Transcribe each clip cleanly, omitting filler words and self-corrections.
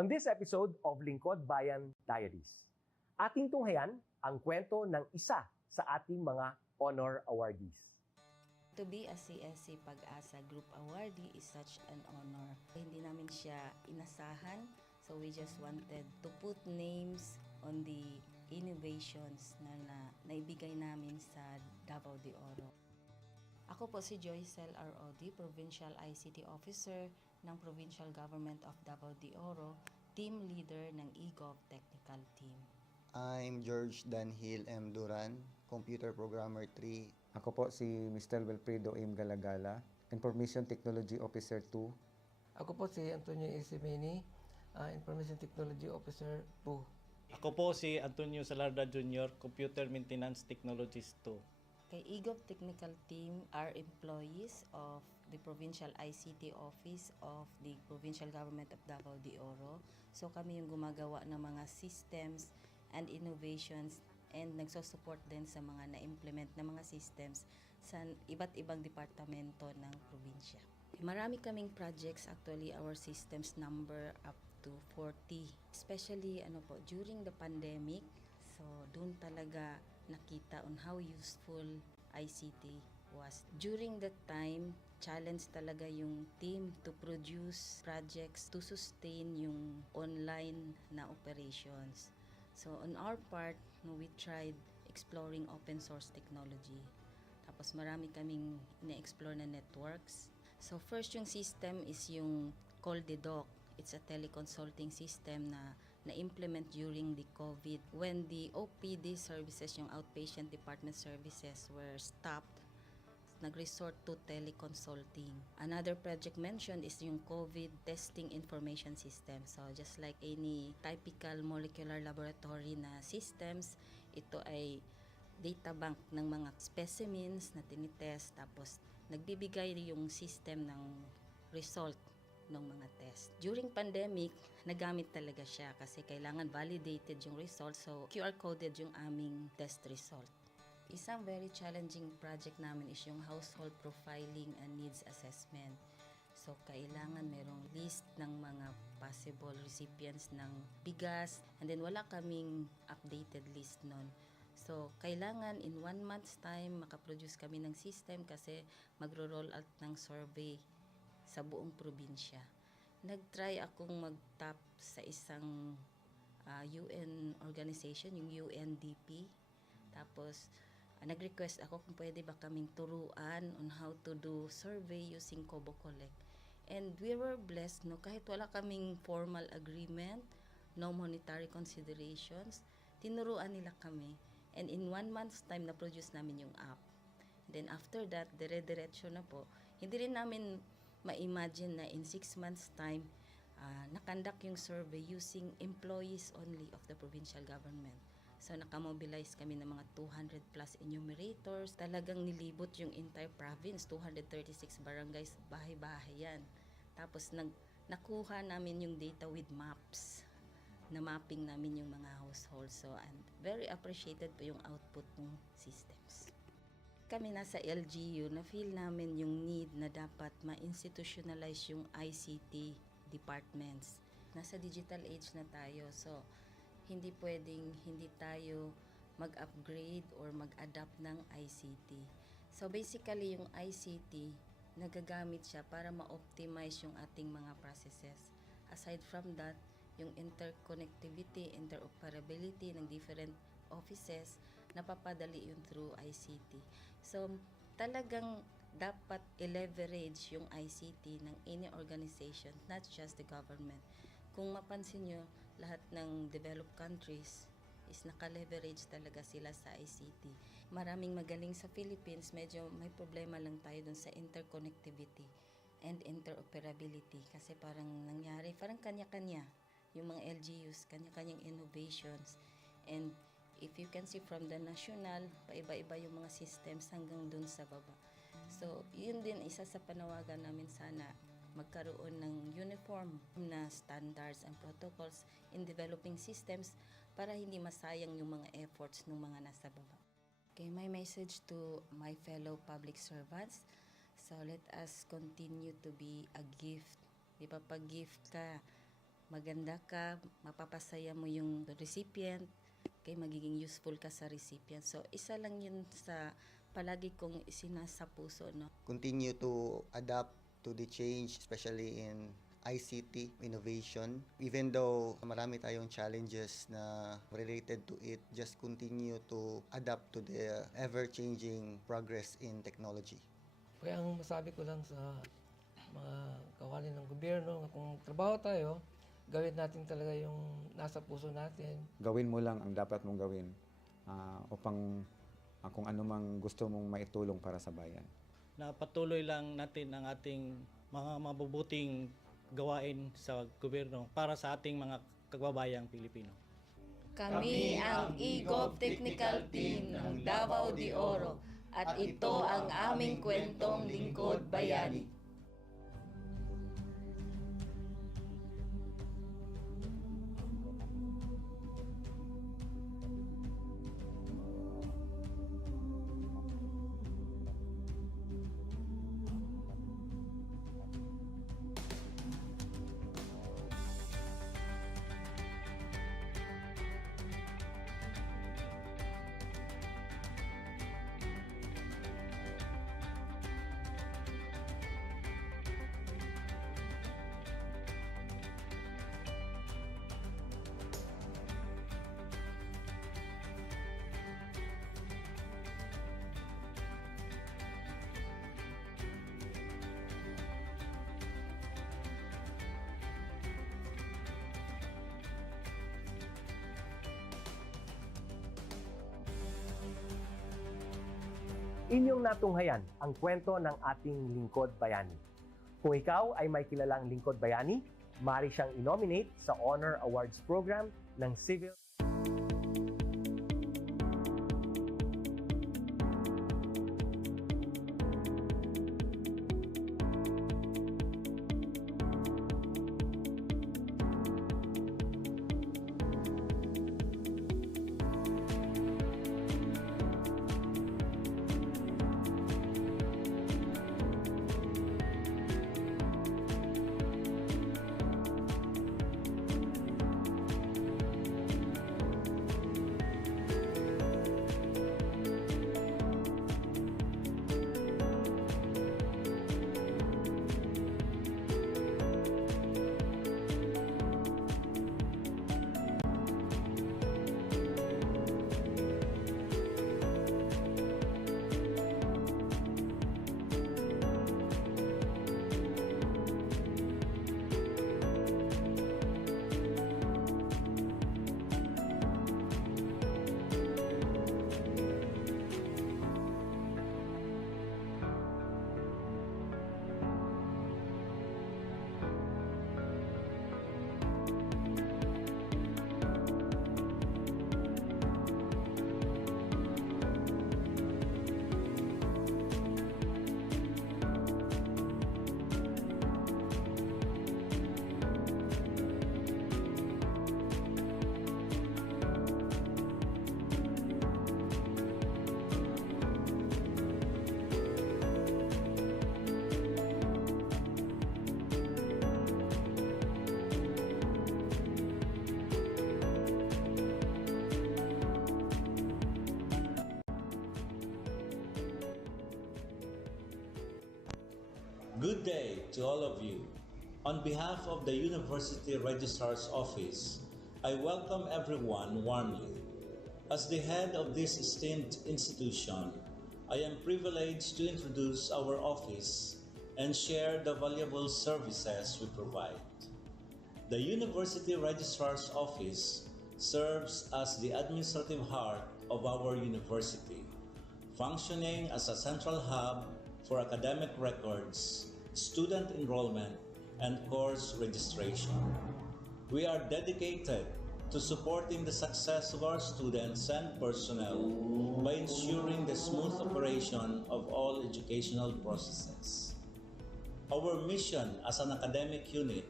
On this episode of Lingkod Bayan Diaries, ating tunghayan ang kwento ng isa sa ating mga honor awardees. To be a CSC Pag-asa Group Awardee is such an honor. Hindi namin siya inasahan, so we just wanted to put names on the innovations na naibigay namin sa Davao de Oro. Ako po si Joycel R.O.D., Provincial ICT Officer ng Provincial Government of Davao de Oro, Team Leader ng eGov Technical Team. I'm George Danhil M. Duran, Computer Programmer 3. Ako po si Mr. Wilfredo M. Galagala, Information Technology Officer 2. Ako po si Antonio Isimini, Information Technology Officer 2. Ako po si Antonio Salarda Jr., Computer Maintenance Technologist 2. Kay eGov Technical Team are employees of the Provincial ICT Office of the Provincial Government of Davao de Oro. So kami yung gumagawa ng mga systems and innovations and nagsusupport din sa mga na-implement na mga systems sa iba't ibang departamento ng probinsya. Marami kaming projects, actually our systems number up to 40. Especially during the pandemic, so doon talaga nakita on how useful ICT was. During that time, challenge talaga yung team to produce projects to sustain yung online na operations. So on our part, we tried exploring open source technology. Tapos marami kaming ina-explore na networks. So first yung system is yung CallDedoc. It's a teleconsulting system na na-implement during the COVID when the OPD services, yung outpatient department services were stopped. Nag-resort to teleconsulting. Another project mentioned is yung COVID testing information system. So just like any typical molecular laboratory na systems, ito ay data bank ng mga specimens na tinitest, tapos nagbibigay yung system ng result ng mga test. During pandemic, nagamit talaga siya kasi kailangan validated yung result, so QR coded yung aming test result. Isang very challenging project namin is yung household profiling and needs assessment. So, kailangan merong list ng mga possible recipients ng bigas, and then wala kaming updated list nun. So, kailangan in 1 month's time makaproduce kami ng system kasi magro-roll out ng survey sa buong probinsya. Nag-try akong mag-tap sa isang UN organization, yung UNDP. Tapos, nag-request ako kung pwede ba kaming turuan on how to do survey using Kobo Collect. And we were blessed, kahit wala kaming formal agreement, no monetary considerations, tinuruan nila kami. And in 1 month's time, na-produce namin yung app. And then after that, dire-diretso na po. Hindi rin namin ma-imagine na in 6 months' time, nakandak yung survey using employees only of the provincial government. So, nakamobilize kami ng mga 200 plus enumerators. Talagang nilibot yung entire province, 236 barangays, bahay-bahay yan. Tapos, nakuha namin yung data with maps. Na mapping namin yung mga households. So, and very appreciated po yung output ng systems. Kami nasa LGU, na-feel namin yung need na dapat ma-institutionalize yung ICT departments. Nasa digital age na tayo, so hindi pwedeng hindi tayo mag-upgrade or mag-adapt ng ICT. So basically, yung ICT, nagagamit siya para ma-optimize yung ating mga processes. Aside from that, yung interconnectivity, interoperability ng different offices, napapadali yun through ICT. So, talagang dapat i-leverage yung ICT ng any organization, not just the government. Kung mapansin nyo, lahat ng developed countries is naka-leverage talaga sila sa ICT. Maraming magaling sa Philippines, medyo may problema lang tayo dun sa interconnectivity and interoperability kasi parang nangyari, parang kanya-kanya yung mga LGUs, kanya-kanyang innovations. And if you can see from the national, paiba-iba yung mga systems hanggang dun sa baba. So, yun din isa sa panawagan namin, sana magkaroon ng uniform na standards and protocols in developing systems para hindi masayang yung mga efforts ng mga nasa baba. Okay, my message to my fellow public servants, so let us continue to be a gift. Di ba, pag gift ka, maganda ka, mapapasaya mo yung recipient, kay magiging useful ka sa recipient. So, isa lang yun sa palagi kong isinasa puso, no? Continue to adapt to the change, especially in ICT innovation. Even though marami tayong challenges na related to it, just continue to adapt to the ever-changing progress in technology. Kaya ang masabi ko lang sa mga kawani ng gobyerno, kung trabaho tayo, gawin natin talaga yung nasa puso natin. Gawin mo lang ang dapat mong gawin upang kung ano mang gusto mong maitulong para sa bayan. Na patuloy lang natin ang ating mga mabubuting gawain sa gobyerno para sa ating mga kababayang Pilipino. Kami ang EGOV Technical Team ng Davao de Oro at ito ang aming kwentong lingkod bayani. Inyong natunghayan ang kwento ng ating lingkod bayani. Kung ikaw ay may kilalang lingkod bayani, maaari siyang i-nominate sa Honor Awards Program ng Civil Good day to all of you. On behalf of the University Registrar's Office, I welcome everyone warmly. As the head of this esteemed institution, I am privileged to introduce our office and share the valuable services we provide. The University Registrar's Office serves as the administrative heart of our university, functioning as a central hub for academic records, student enrollment, and course registration. We are dedicated to supporting the success of our students and personnel by ensuring the smooth operation of all educational processes. Our mission as an academic unit,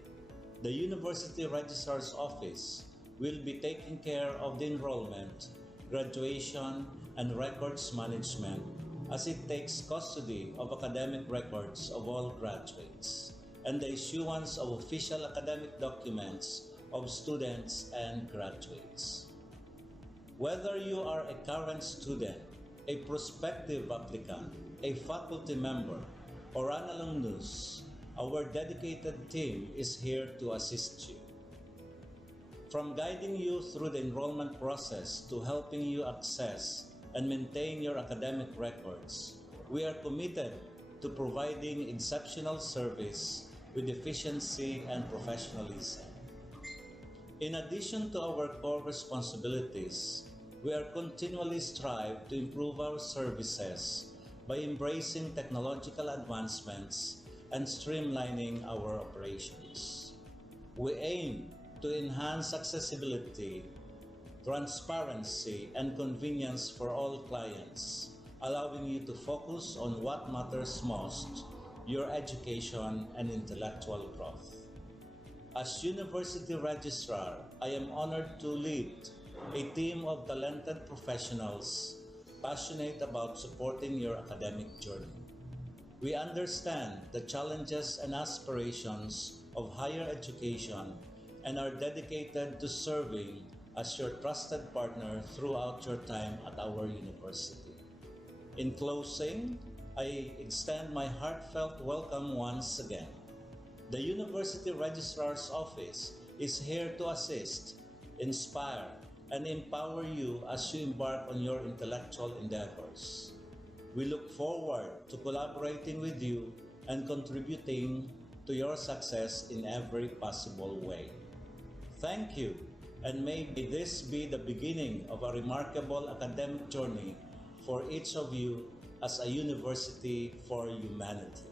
the University Registrar's Office, will be taking care of the enrollment, graduation, and records management as it takes custody of academic records of all graduates and the issuance of official academic documents of students and graduates. Whether you are a current student, a prospective applicant, a faculty member, or an alumnus, our dedicated team is here to assist you. From guiding you through the enrollment process to helping you access and maintain your academic records, we are committed to providing exceptional service with efficiency and professionalism. In addition to our core responsibilities, we are continually strive to improve our services by embracing technological advancements and streamlining our operations. We aim to enhance accessibility, transparency, and convenience for all clients, allowing you to focus on what matters most, your education and intellectual growth. As University Registrar, I am honored to lead a team of talented professionals passionate about supporting your academic journey. We understand the challenges and aspirations of higher education and are dedicated to serving as your trusted partner throughout your time at our university. In closing, I extend my heartfelt welcome once again. The University Registrar's Office is here to assist, inspire, and empower you as you embark on your intellectual endeavors. We look forward to collaborating with you and contributing to your success in every possible way. Thank you, and may this be the beginning of a remarkable academic journey for each of you as a university for humanity.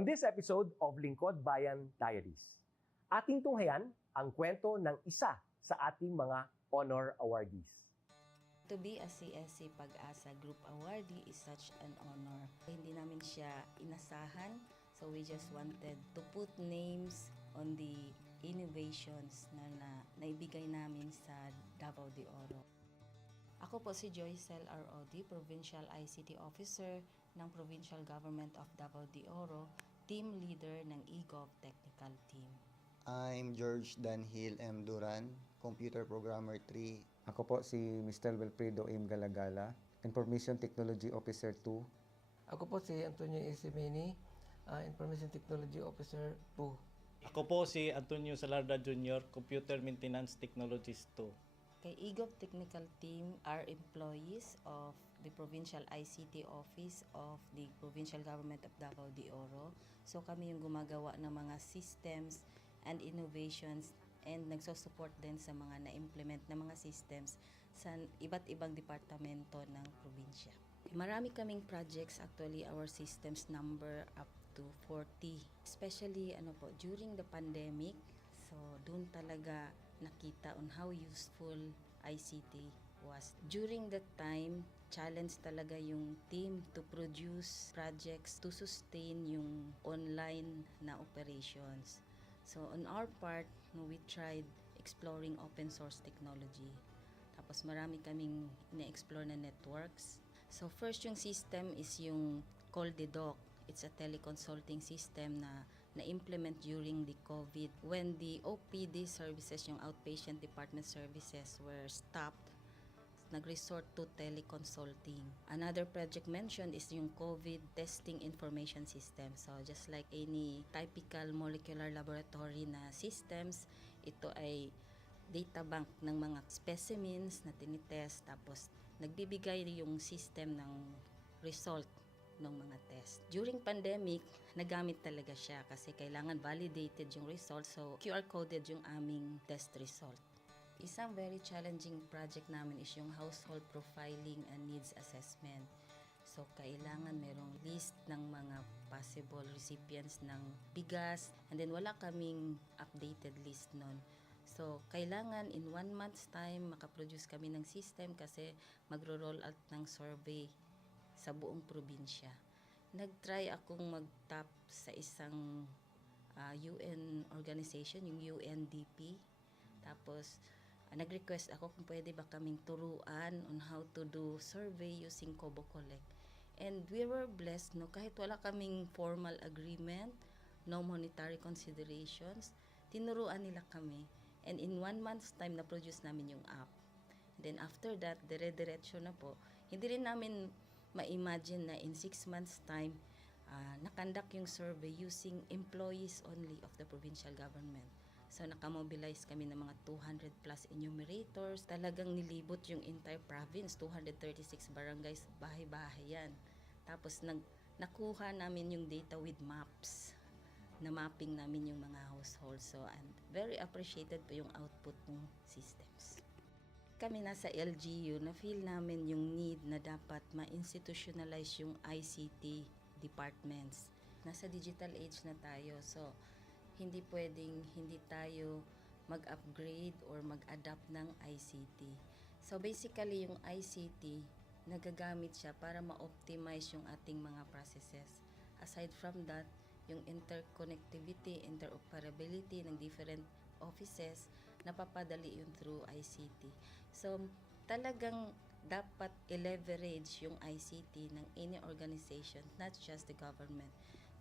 On this episode of Lingkod Bayan Diaries, ating tunghayan ang kwento ng isa sa ating mga honor awardees. To be a CSC Pag-asa Group Awardee is such an honor. Hindi namin siya inasahan, so we just wanted to put names on the innovations na naibigay namin sa Davao de Oro. Ako po si Joycel R. Odi, Provincial ICT Officer ng Provincial Government of Davao de Oro, Team Leader ng eGov Technical Team. I'm George Danhil M. Duran, Computer Programmer 3. Ako po si Mr. Wilfredo M. Galagala, Information Technology Officer 2. Ako po si Antonio Isimini, Information Technology Officer 2. Ako po si Antonio Salarda Jr., Computer Maintenance Technologist 2. Kay eGov Technical Team are employees of the Provincial ICT Office of the Provincial Government of Davao de Oro. So kami yung gumagawa ng mga systems and innovations and nagsusupport din sa mga na-implement na mga systems sa iba't ibang departamento ng probinsya. Marami kaming projects, actually our systems number up to 40. Especially during the pandemic, so doon talaga nakita on how useful ICT was. During that time, challenge talaga yung team to produce projects to sustain yung online na operations. So on our part, we tried exploring open source technology. Tapos marami kaming ina-explore na networks. So first yung system is yung CallDedoc. It's a teleconsulting system na na-implement during the COVID when the OPD services, yung outpatient department services were stopped. Nag-resort to teleconsulting. Another project mentioned is yung COVID testing information system. So just like any typical molecular laboratory na systems, ito ay data bank ng mga specimens na tinitest, tapos nagbibigay yung system ng result ng mga test. During pandemic, nagamit talaga siya kasi kailangan validated yung result. So QR coded yung aming test result. Isang very challenging project namin is yung household profiling and needs assessment. So, kailangan merong list ng mga possible recipients ng bigas, and then wala kaming updated list nun. So, kailangan in 1 month's time makaproduce kami ng system kasi magro-roll out ng survey sa buong probinsya. Nag-try akong mag-tap sa isang UN organization, yung UNDP. Tapos, nag-request ako kung pwede ba kaming turuan on how to do survey using Kobo Collect. And we were blessed, kahit wala kaming formal agreement, no monetary considerations, tinuruan nila kami. And in 1 month's time, na-produce namin yung app. And then after that, dire-diretso na po. Hindi rin namin ma-imagine na in 6 months' time, nakandak yung survey using employees only of the provincial government. So, nakamobilize kami ng mga 200 plus enumerators. Talagang nilibot yung entire province, 236 barangays, bahay-bahay yan. Tapos, nakuha namin yung data with maps. Na mapping namin yung mga households. So, and very appreciated po yung output ng systems. Kami nasa LGU, na-feel namin yung need na dapat ma-institutionalize yung ICT departments. Nasa digital age na tayo, so hindi pwedeng hindi tayo mag-upgrade or mag-adapt ng ICT. So basically yung ICT, nagagamit siya para ma-optimize yung ating mga processes. Aside from that, yung interconnectivity, interoperability ng different offices, napapadali yun through ICT. So talagang dapat i-leverage yung ICT ng any organization, not just the government.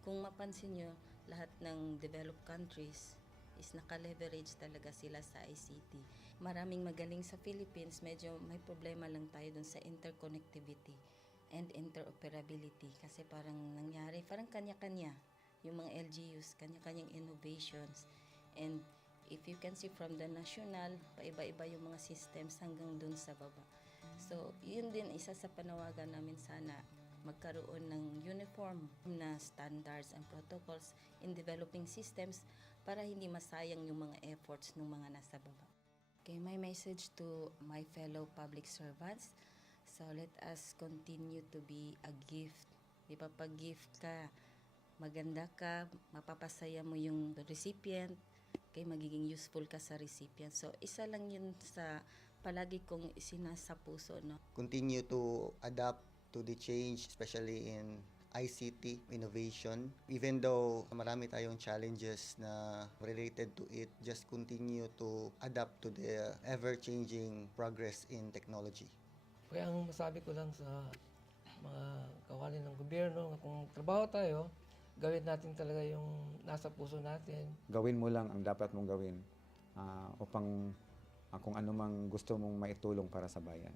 Kung mapansin nyo, lahat ng developed countries is naka-leverage talaga sila sa ICT. Maraming magaling sa Philippines, medyo may problema lang tayo dun sa interconnectivity and interoperability kasi parang nangyari, parang kanya-kanya yung mga LGUs, kanya-kanyang innovations. And if you can see from the national, paiba-iba yung mga systems hanggang dun sa baba. So, yun din isa sa panawagan namin sana magkaroon ng uniform na standards and protocols in developing systems para hindi masayang yung mga efforts ng mga nasa baba. Okay, my message to my fellow public servants, so let us continue to be a gift. Di ba, pag gift ka, maganda ka, mapapasaya mo yung recipient, kay magiging useful ka sa recipient. So, isa lang yun sa palagi kong isinasa puso, no? Continue to adapt to the change, especially in ICT innovation. Even though marami tayong challenges na related to it, just continue to adapt to the ever-changing progress in technology. Kaya ang masabi ko lang sa mga kawani ng gobyerno, kung trabaho tayo, gawin natin talaga yung nasa puso natin. Gawin mo lang ang dapat mong gawin upang kung ano mang gusto mong maitulong para sa bayan.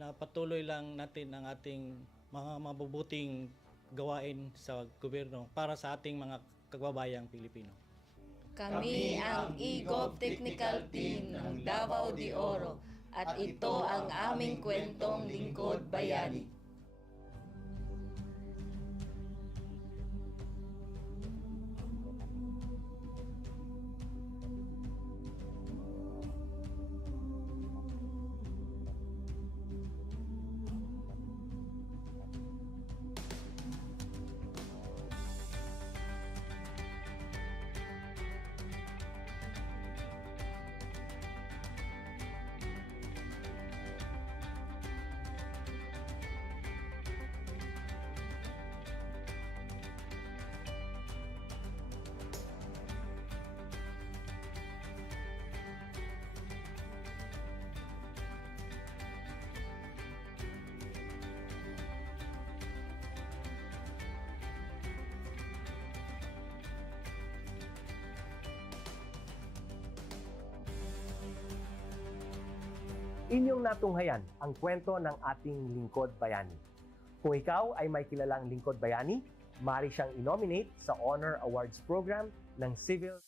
Na patuloy lang natin ang ating mga mabubuting gawain sa gobyerno para sa ating mga kababayang Pilipino. Kami ang EGOV Technical Team ng Davao de Oro at ito ang aming kwentong Lingkod Bayani. Inyong natunghayan ang kwento ng ating lingkod bayani. Kung ikaw ay may kilalang lingkod bayani, maaari siyang i-nominate sa Honor Awards Program ng Civil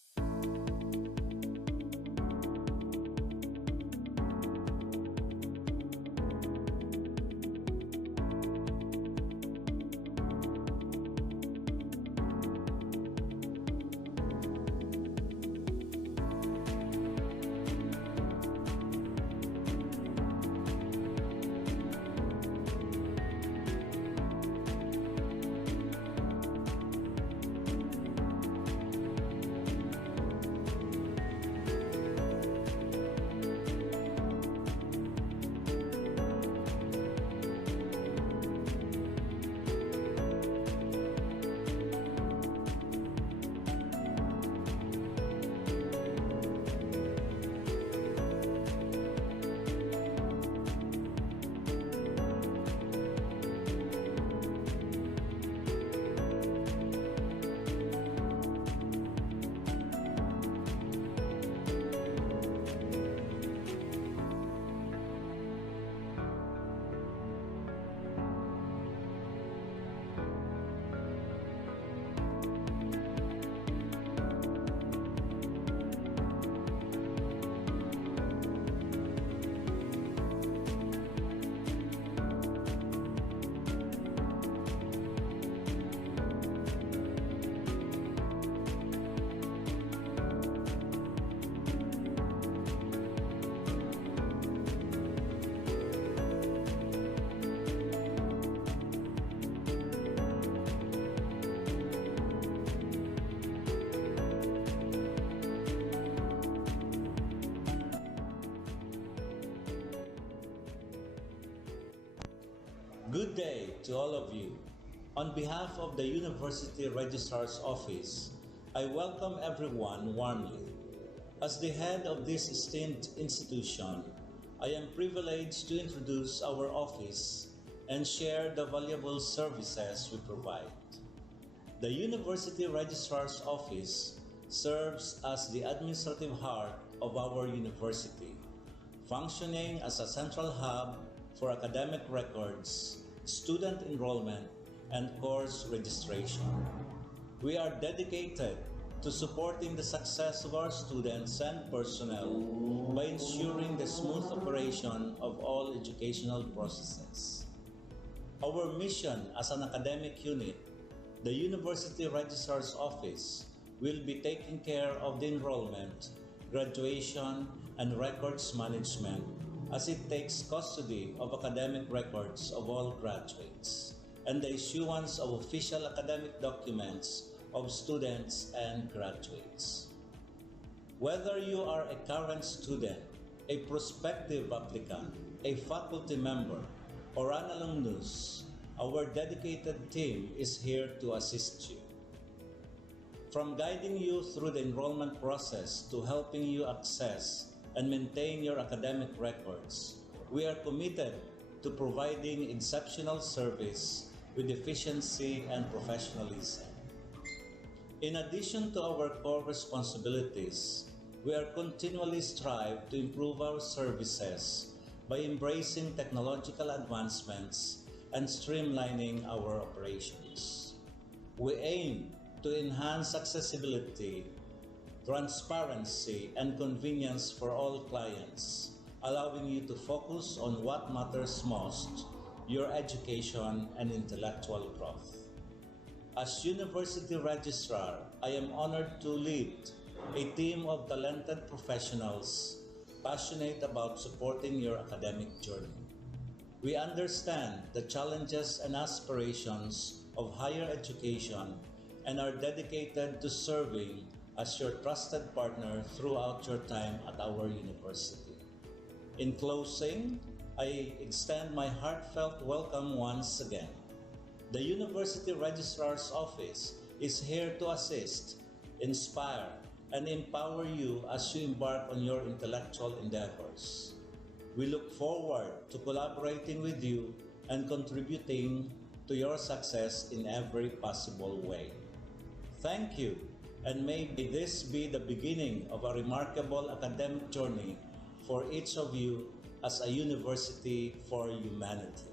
Good day to all of you. On behalf of the University Registrar's Office, I welcome everyone warmly. As the head of this esteemed institution, I am privileged to introduce our office and share the valuable services we provide. The University Registrar's Office serves as the administrative heart of our university, functioning as a central hub for academic records, student enrollment, and course registration. We are dedicated to supporting the success of our students and personnel by ensuring the smooth operation of all educational processes. Our mission as an academic unit, the University Registrar's Office, will be taking care of the enrollment, graduation, and records management as it takes custody of academic records of all graduates and the issuance of official academic documents of students and graduates. Whether you are a current student, a prospective applicant, a faculty member, or an alumnus, our dedicated team is here to assist you. From guiding you through the enrollment process to helping you access and maintain your academic records, we are committed to providing exceptional service with efficiency and professionalism. In addition to our core responsibilities, we are continually strive to improve our services by embracing technological advancements and streamlining our operations. We aim to enhance accessibility, transparency, and convenience for all clients, allowing you to focus on what matters most, your education and intellectual growth. As University Registrar, I am honored to lead a team of talented professionals passionate about supporting your academic journey. We understand the challenges and aspirations of higher education and are dedicated to serving as your trusted partner throughout your time at our university. In closing, I extend my heartfelt welcome once again. The University Registrar's Office is here to assist, inspire, and empower you as you embark on your intellectual endeavors. We look forward to collaborating with you and contributing to your success in every possible way. Thank you, and may this be the beginning of a remarkable academic journey for each of you as a university for humanity.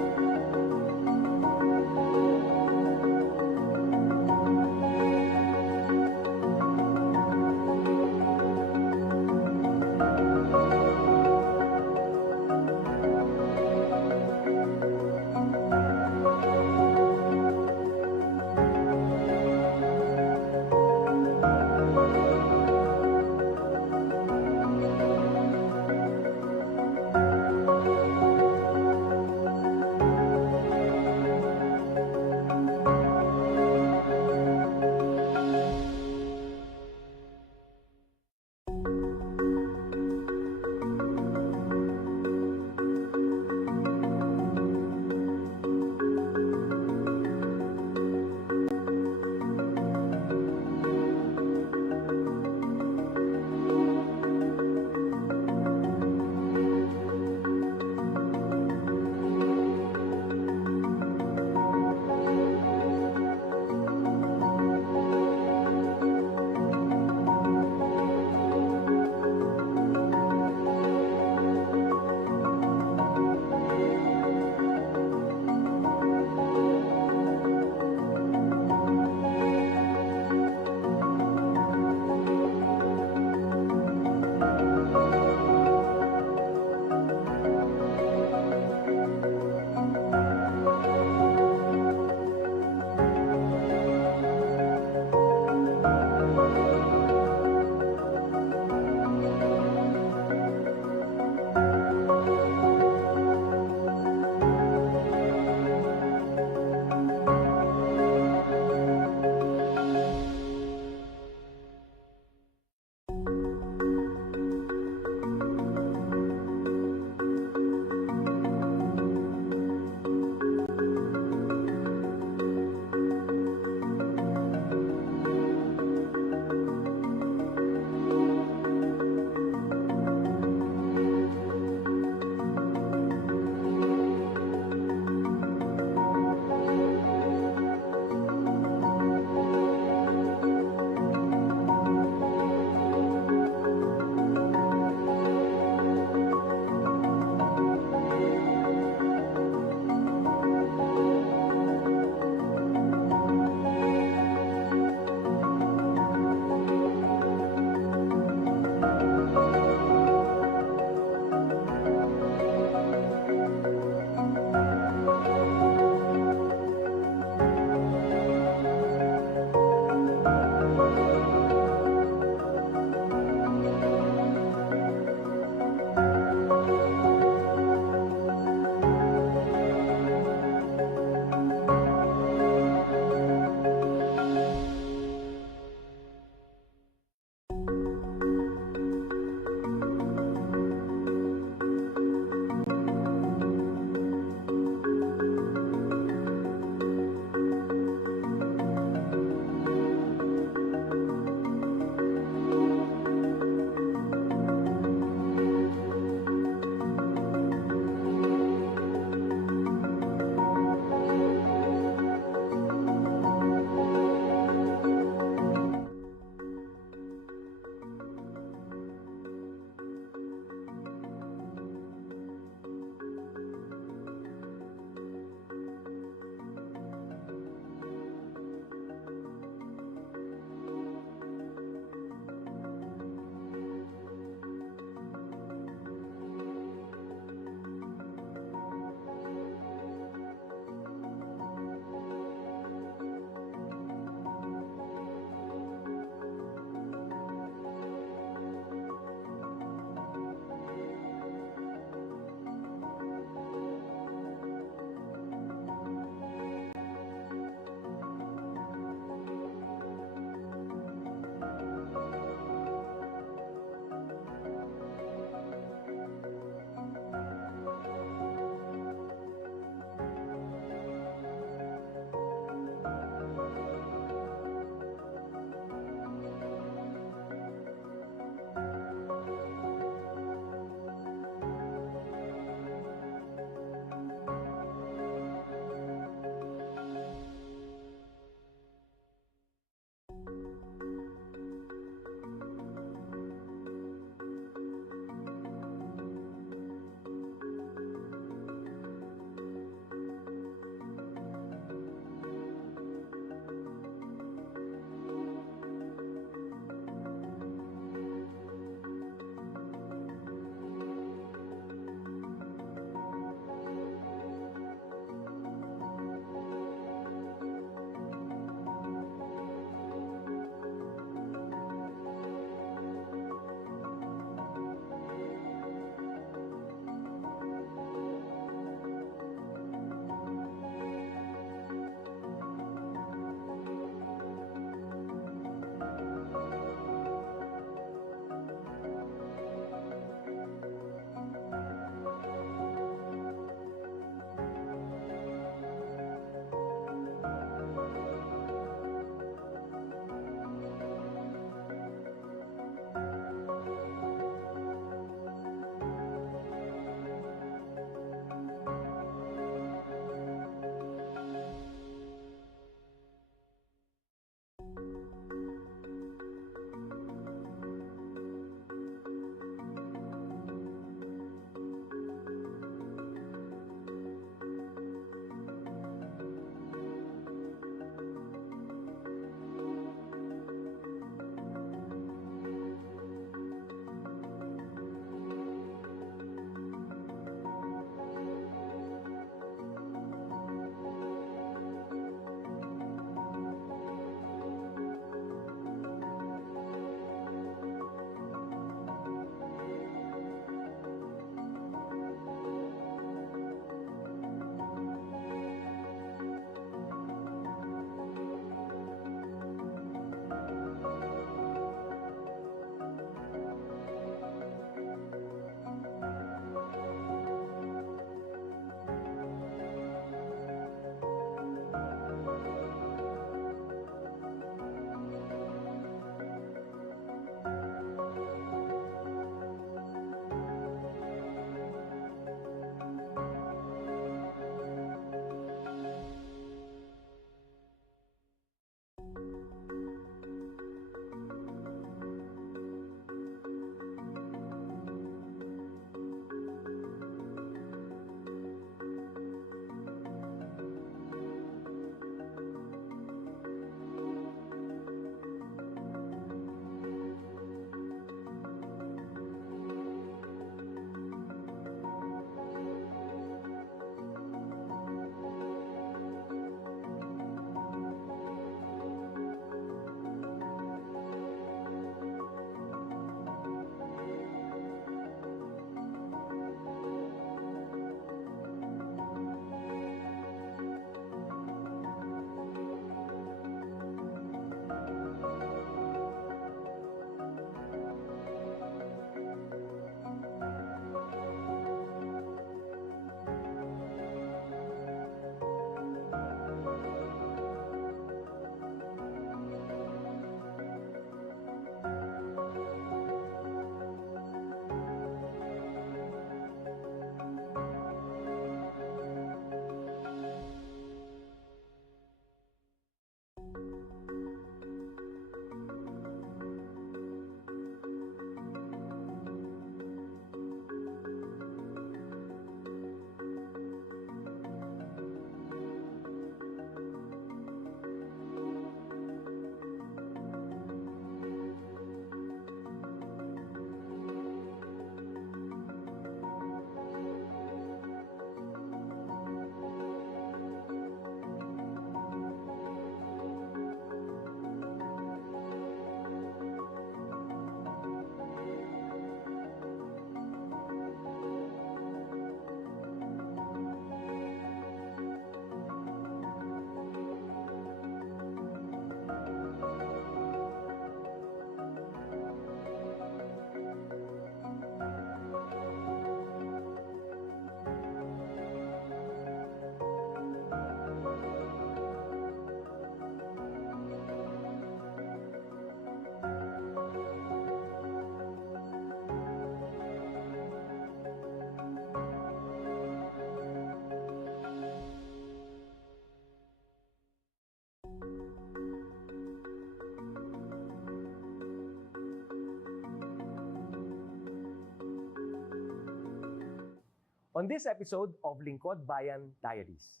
On this episode of Lingkod Bayan Diaries,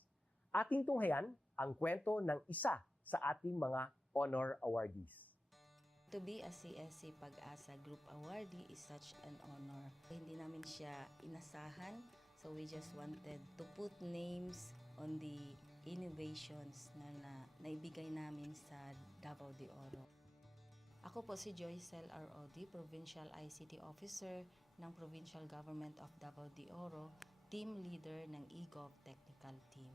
ating tunghayan ang kwento ng isa sa ating mga honor awardees. To be a CSC Pag-asa Group Awardee is such an honor. Hindi namin siya inasahan, so we just wanted to put names on the innovations na naibigay namin sa Davao de Oro. Ako po si Joycel R.O.D., Provincial ICT Officer ng Provincial Government of Davao de Oro, Team Leader ng eGov Technical Team.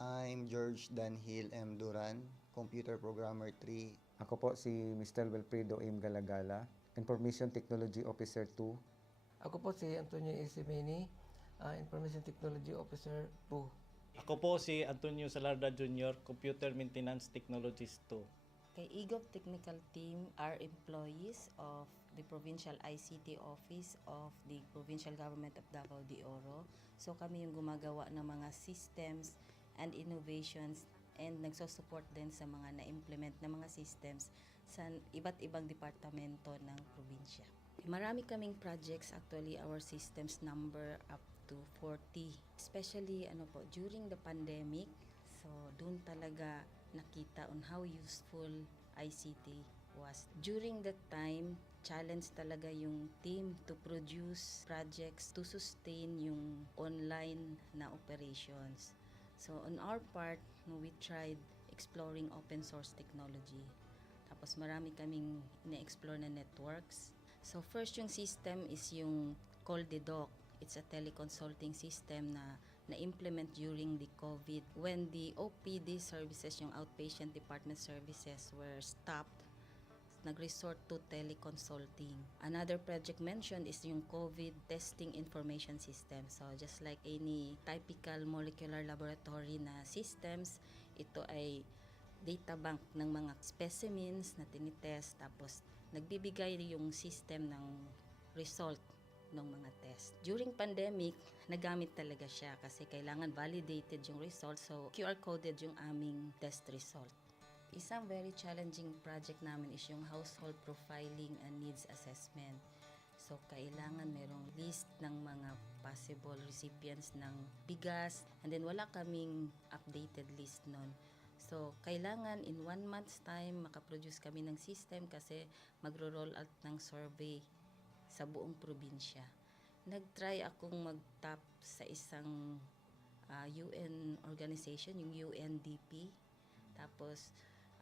I'm George Danhil M. Duran, Computer Programmer 3. Ako po si Mr. Wilfredo M. Galagala, Information Technology Officer 2. Ako po si Antonio Isimeni, Information Technology Officer 2. Ako po si Antonio Salarda Jr., Computer Maintenance Technologist 2. Kay eGov Technical Team are employees of the Provincial ICT Office of the Provincial Government of Davao de Oro. So kami yung gumagawa ng mga systems and innovations and nagsusupport din sa mga na-implement na mga systems sa iba't ibang departamento ng probinsya. Marami kaming projects, actually our systems number up to 40. Especially during the pandemic, so doon talaga nakita on how useful ICT was. During that time, challenge talaga yung team to produce projects to sustain yung online na operations. So on our part, we tried exploring open source technology. Tapos marami kaming ina-explore na networks. So first yung system is yung CallDedoc. It's a teleconsulting system na na-implement during the COVID. When the OPD services, yung outpatient department services, were stopped, nag-resort to teleconsulting. Another project mentioned is yung COVID testing information system. So just like any typical molecular laboratory na systems, ito ay data bank ng mga specimens na tinitest, tapos nagbibigay yung system ng result ng mga test. During pandemic, nagamit talaga siya kasi kailangan validated yung result, so QR coded yung aming test result. Isang very challenging project namin is yung household profiling and needs assessment. So kailangan merong list ng mga possible recipients ng bigas, and then wala kaming updated list nun. So kailangan in 1 month's time makaproduce kami ng system kasi magro-roll out ng survey sa buong probinsya. Nag-try akong mag-tap sa isang UN organization, yung UNDP. Tapos,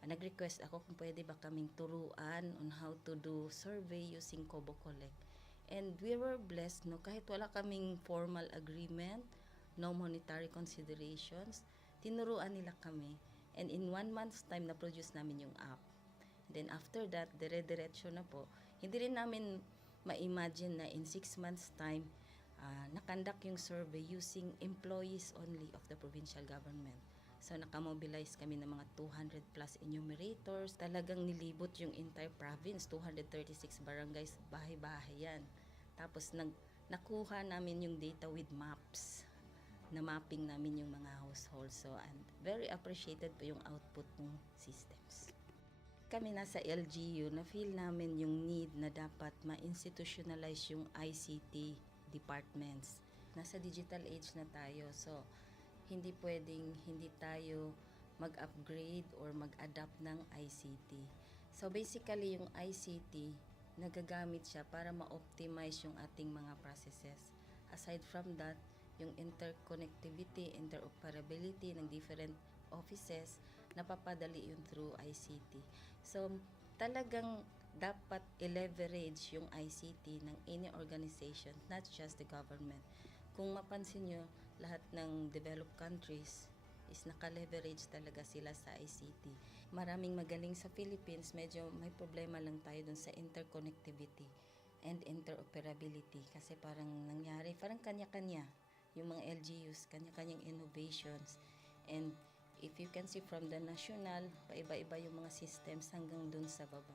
nag-request ako kung pwede ba kaming turuan on how to do survey using Kobo Collect. And we were blessed, kahit wala kaming formal agreement, no monetary considerations, tinuruan nila kami. And in 1 month's time, na-produce namin yung app. Then after that, dire-diretso na po. Hindi rin namin ma-imagine na in 6 months' time, nakandak yung survey using employees only of the provincial government. So nakamobilize kami ng mga 200 plus enumerators. Talagang nilibot yung entire province, 236 barangays, bahay-bahay yan. Tapos nakuha namin yung data with maps. Na mapping namin yung mga households. So and very appreciated po yung output ng systems. Kami nasa LGU, na-feel namin yung need na dapat ma-institutionalize yung ICT departments. Nasa digital age na tayo, so hindi pwedeng hindi tayo mag-upgrade or mag-adapt ng ICT. So basically, yung ICT, nagagamit siya para ma-optimize yung ating mga processes. Aside from that, yung interconnectivity, interoperability ng different offices, napapadali yun through ICT. So, talagang dapat i-leverage yung ICT ng any organization, not just the government. Kung mapansin nyo, lahat ng developed countries is naka-leverage talaga sila sa ICT. Maraming magaling sa Philippines, medyo may problema lang tayo dun sa interconnectivity and interoperability kasi parang nangyari, parang kanya-kanya yung mga LGUs, kanya-kanyang innovations. And if you can see from the national, paiba-iba yung mga systems hanggang dun sa baba.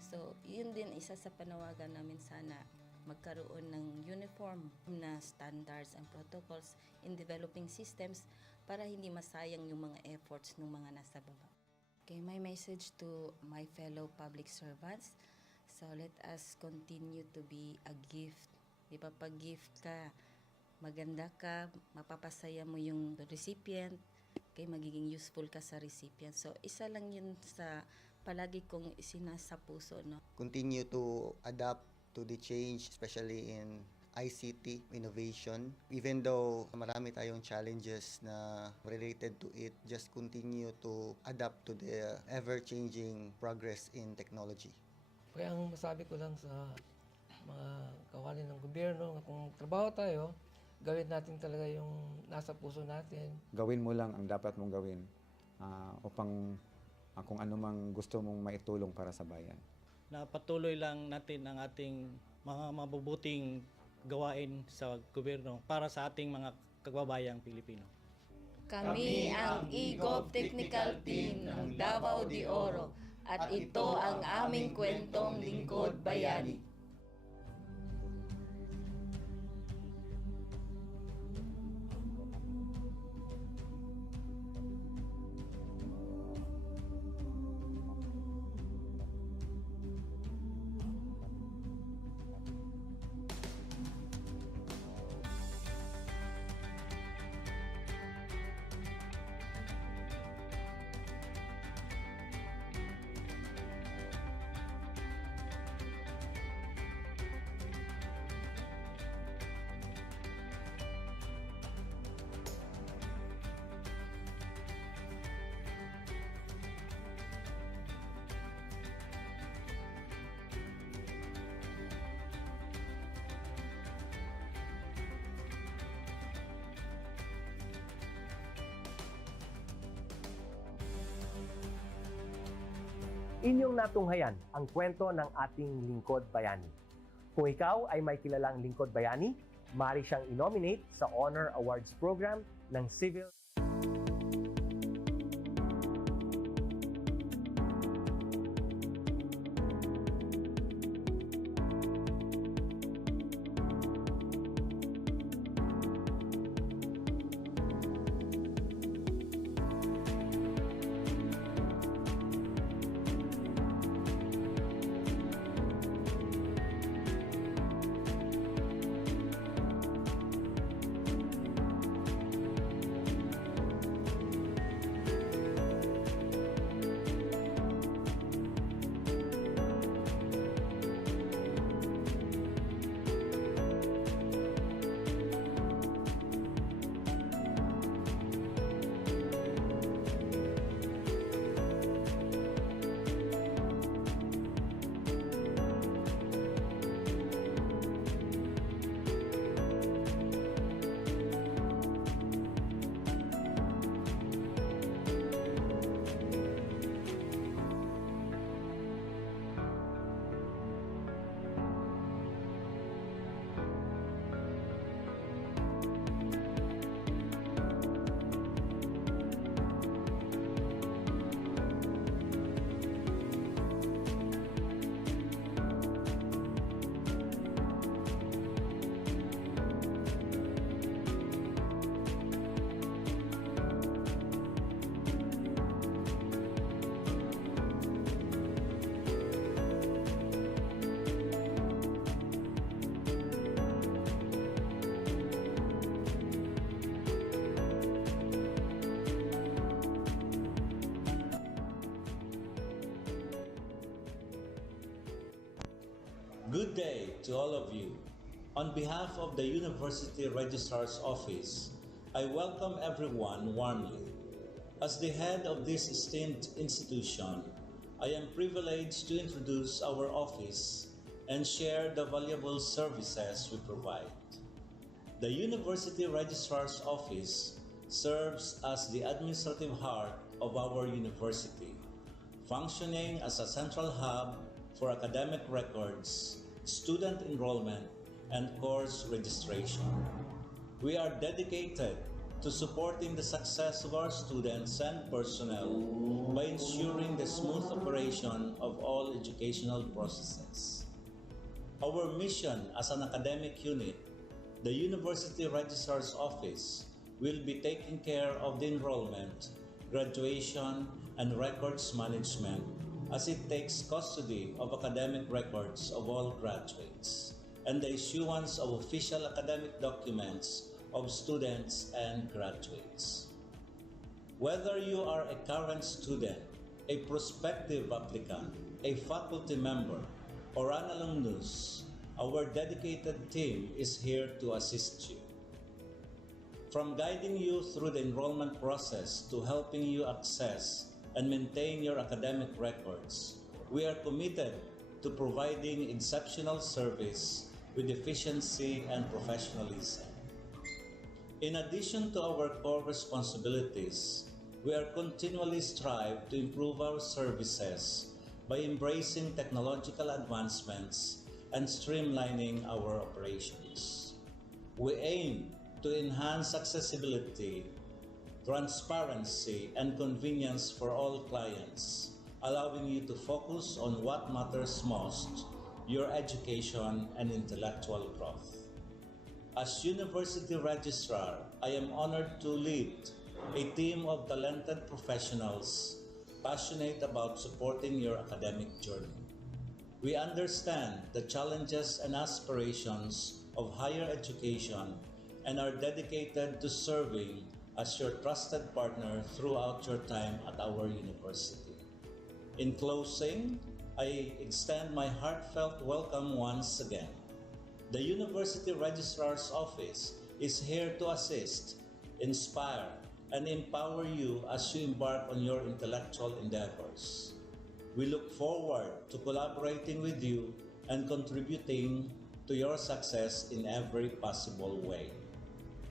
So, yun din isa sa panawagan namin, sana magkaroon ng uniform na standards and protocols in developing systems para hindi masayang yung mga efforts ng mga nasa baba. Okay, my message to my fellow public servants, so let us continue to be a gift. Di ba, pag gift ka, maganda ka, mapapasaya mo yung recipient, kay magiging useful ka sa recipient. So, isa lang yun sa palagi kong isinasa puso, no? Continue to adapt to the change, especially in ICT innovation. Even though marami tayong challenges na related to it, just continue to adapt to the ever-changing progress in technology. Kaya ang masabi ko lang sa mga kawani ng gobyerno, kung trabaho tayo, gawin natin talaga yung nasa puso natin. Gawin mo lang ang dapat mong gawin upang kung ano mang gusto mong maitulong para sa bayan. Na patuloy lang natin ang ating mga mabubuting gawain sa gobyerno para sa ating mga kababayang Pilipino. Kami ang EGOV Technical Team ng Davao de Oro at ito ang aming kwentong Lingkod Bayani. Inyong natunghayan ang kwento ng ating lingkod bayani. Kung ikaw ay may kilalang lingkod bayani, maaari siyang i-nominate sa Honor Awards Program ng Civil Good day to all of you. On behalf of the University Registrar's Office, I welcome everyone warmly. As the head of this esteemed institution, I am privileged to introduce our office and share the valuable services we provide. The University Registrar's Office serves as the administrative heart of our university, functioning as a central hub for academic records, student enrollment, and course registration. We are dedicated to supporting the success of our students and personnel by ensuring the smooth operation of all educational processes. Our mission as an academic unit, the University Registrar's Office, will be taking care of the enrollment, graduation, and records management as it takes custody of academic records of all graduates and the issuance of official academic documents of students and graduates. Whether you are a current student, a prospective applicant, a faculty member, or an alumnus, our dedicated team is here to assist you. From guiding you through the enrollment process to helping you access and maintain your academic records, we are committed to providing exceptional service with efficiency and professionalism. In addition to our core responsibilities, we are continually strive to improve our services by embracing technological advancements and streamlining our operations. We aim to enhance accessibility, transparency, and convenience for all clients, allowing you to focus on what matters most, your education and intellectual growth. As University Registrar, I am honored to lead a team of talented professionals passionate about supporting your academic journey. We understand the challenges and aspirations of higher education and are dedicated to serving as your trusted partner throughout your time at our university. In closing, I extend my heartfelt welcome once again. The University Registrar's Office is here to assist, inspire, and empower you as you embark on your intellectual endeavors. We look forward to collaborating with you and contributing to your success in every possible way.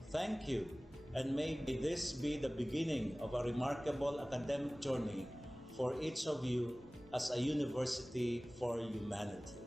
Thank you, and may this be the beginning of a remarkable academic journey for each of you as a university for humanity.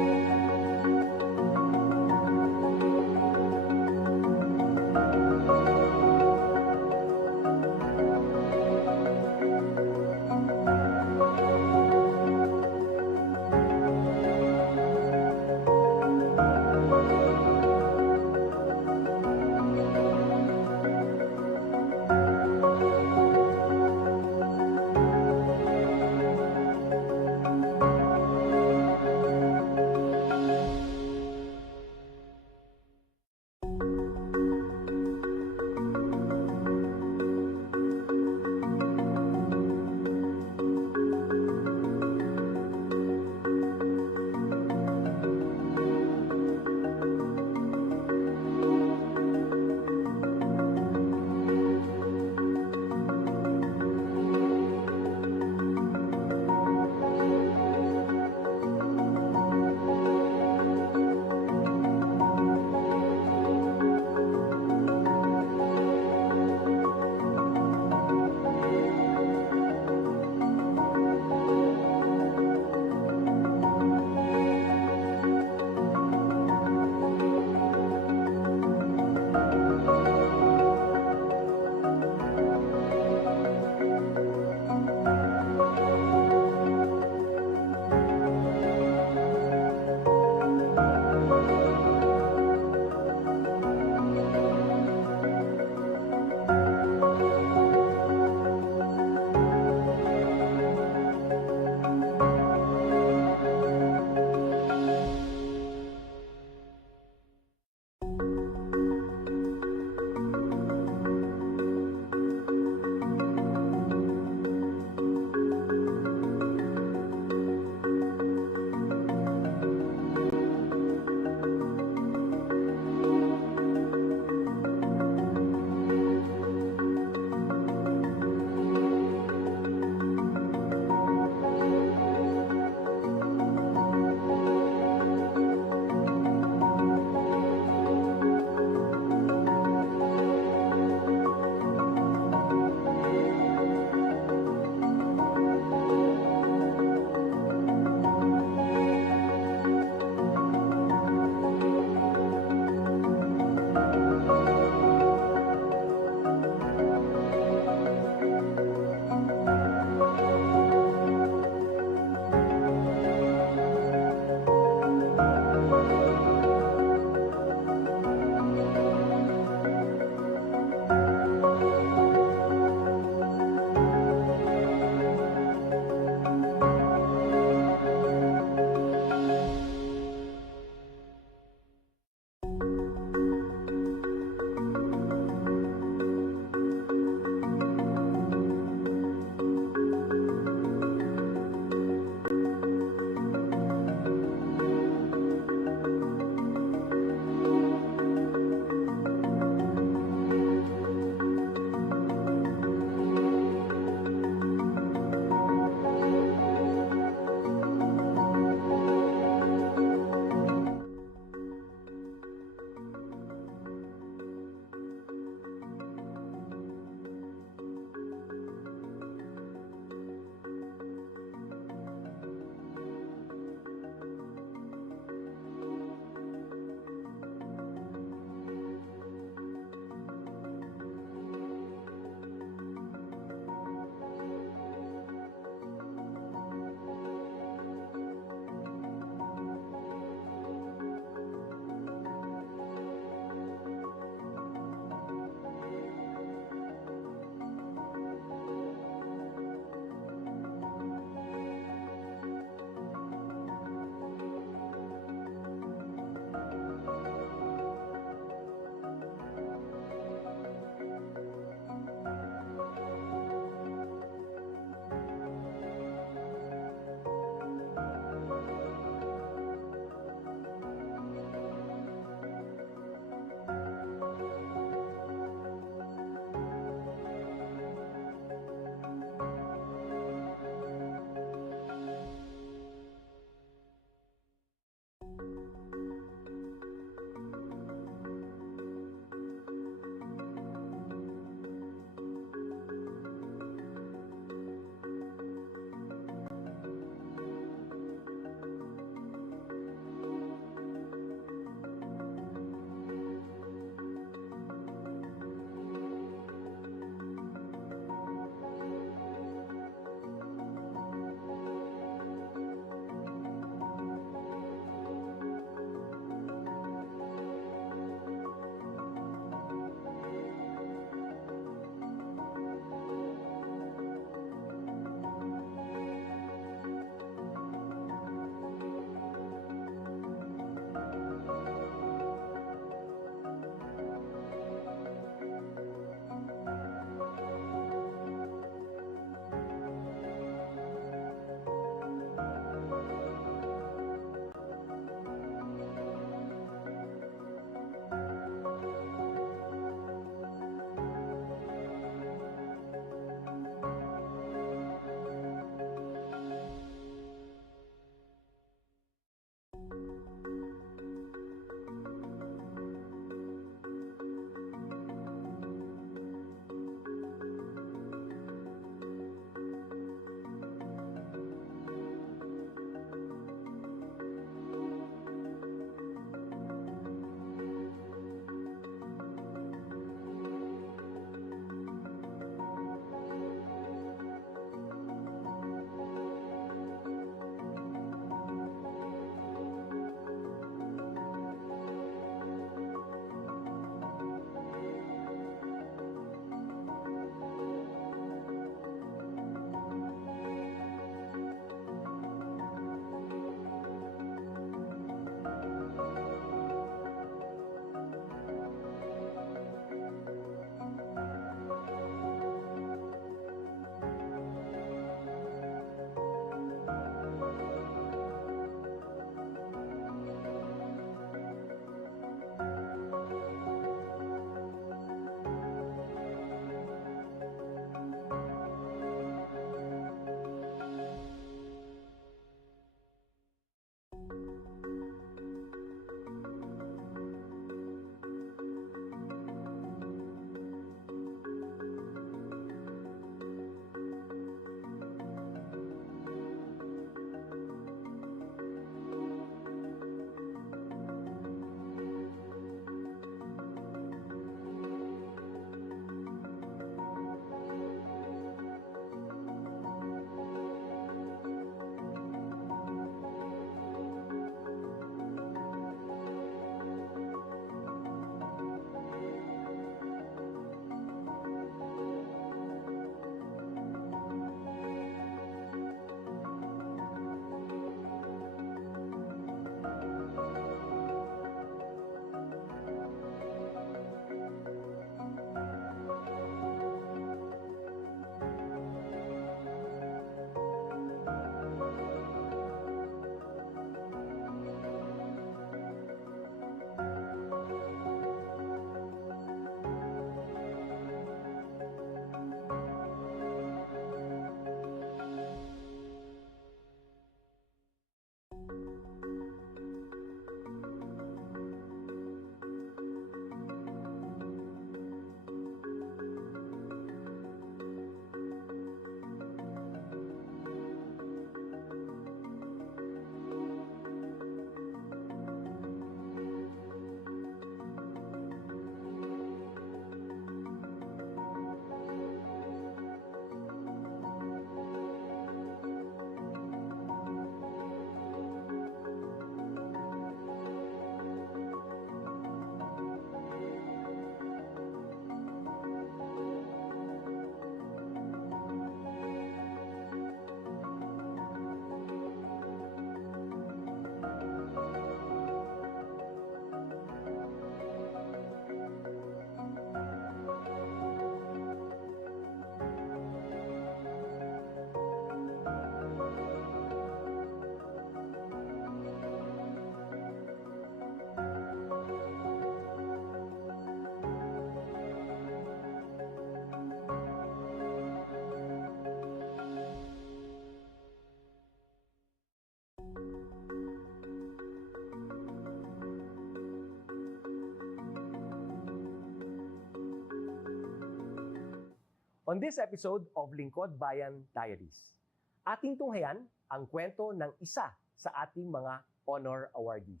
On this episode of Lingkod Bayan Diaries, ating tunghayan ang kwento ng isa sa ating mga honor awardees.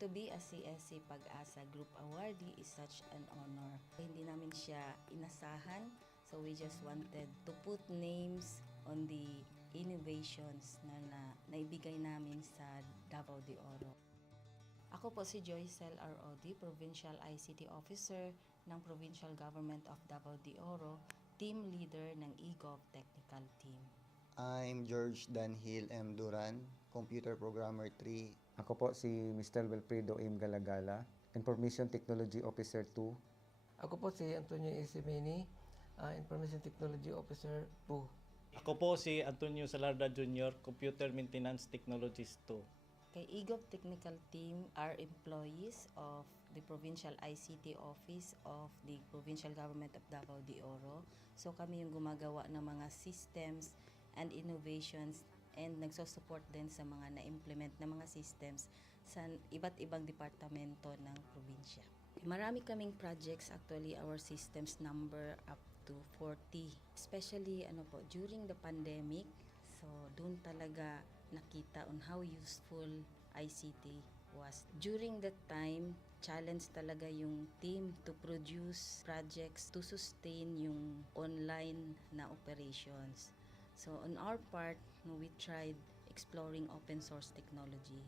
To be a CSC Pag-asa Group Awardee is such an honor. Hindi namin siya inasahan, so we just wanted to put names on the innovations na naibigay namin sa Davao de Oro. Ako po si Joycel R.O.D., Provincial ICT Officer ng Provincial Government of Davao de Oro, Team Leader ng eGov Technical Team. I'm George Danhil M. Duran, Computer Programmer 3. Ako po si Mr. Wilfredo M. Galagala, Information Technology Officer 2. Ako po si Antonio Isimeni, Information Technology Officer 2. Ako po si Antonio Salarda Jr., Computer Maintenance Technologist 2. Kay eGov Technical Team are employees of the Provincial ICT Office of the Provincial Government of Davao de Oro. So kami yung gumagawa ng mga systems and innovations and nagsusupport din sa mga na-implement na mga systems sa iba't ibang departamento ng probinsya. Marami kaming projects, actually our systems number up to 40. Especially during the pandemic, so doon talaga nakita on how useful ICT was. During that time, challenge talaga yung team to produce projects to sustain yung online na operations. So on our part, we tried exploring open source technology.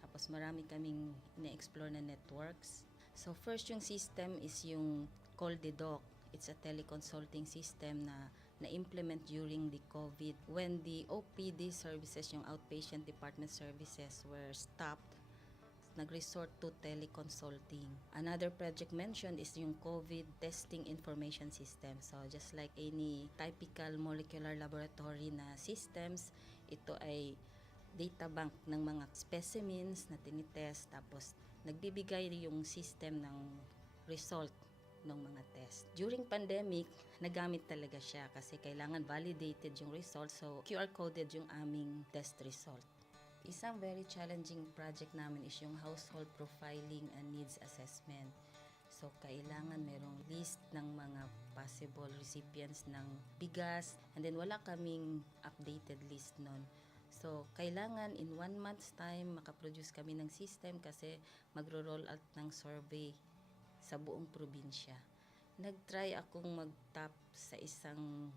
Tapos marami kaming ina-explore na networks. So first yung system is yung CallDedoc. It's a teleconsulting system na na-implement during the COVID. When the OPD services, yung outpatient department services were stopped, nag-resort to teleconsulting. Another project mentioned is yung COVID testing information system. So just like any typical molecular laboratory na systems, ito ay data bank ng mga specimens na tinitest, tapos nagbibigay yung system ng result ng mga test. During pandemic, nagamit talaga siya kasi kailangan validated yung result, so QR coded yung aming test result. Isang very challenging project namin is yung household profiling and needs assessment. So, kailangan merong list ng mga possible recipients ng bigas, and then wala kaming updated list nun. So, kailangan in 1 month's time makaproduce kami ng system kasi magro-roll out ng survey sa buong probinsya. Nag-try akong mag-tap sa isang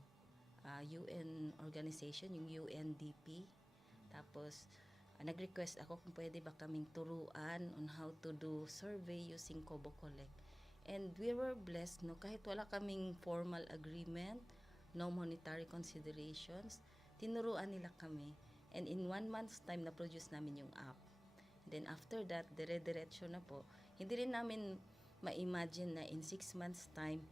UN organization, yung UNDP. Tapos, nag-request ako kung pwede ba kaming turuan on how to do survey using Kobo Collect. And we were blessed, kahit wala kaming formal agreement, no monetary considerations, tinuruan nila kami. And in 1 month's time, na-produce namin yung app. Then after that, dire-diretso na po. Hindi rin namin ma-imagine na in 6 months' time,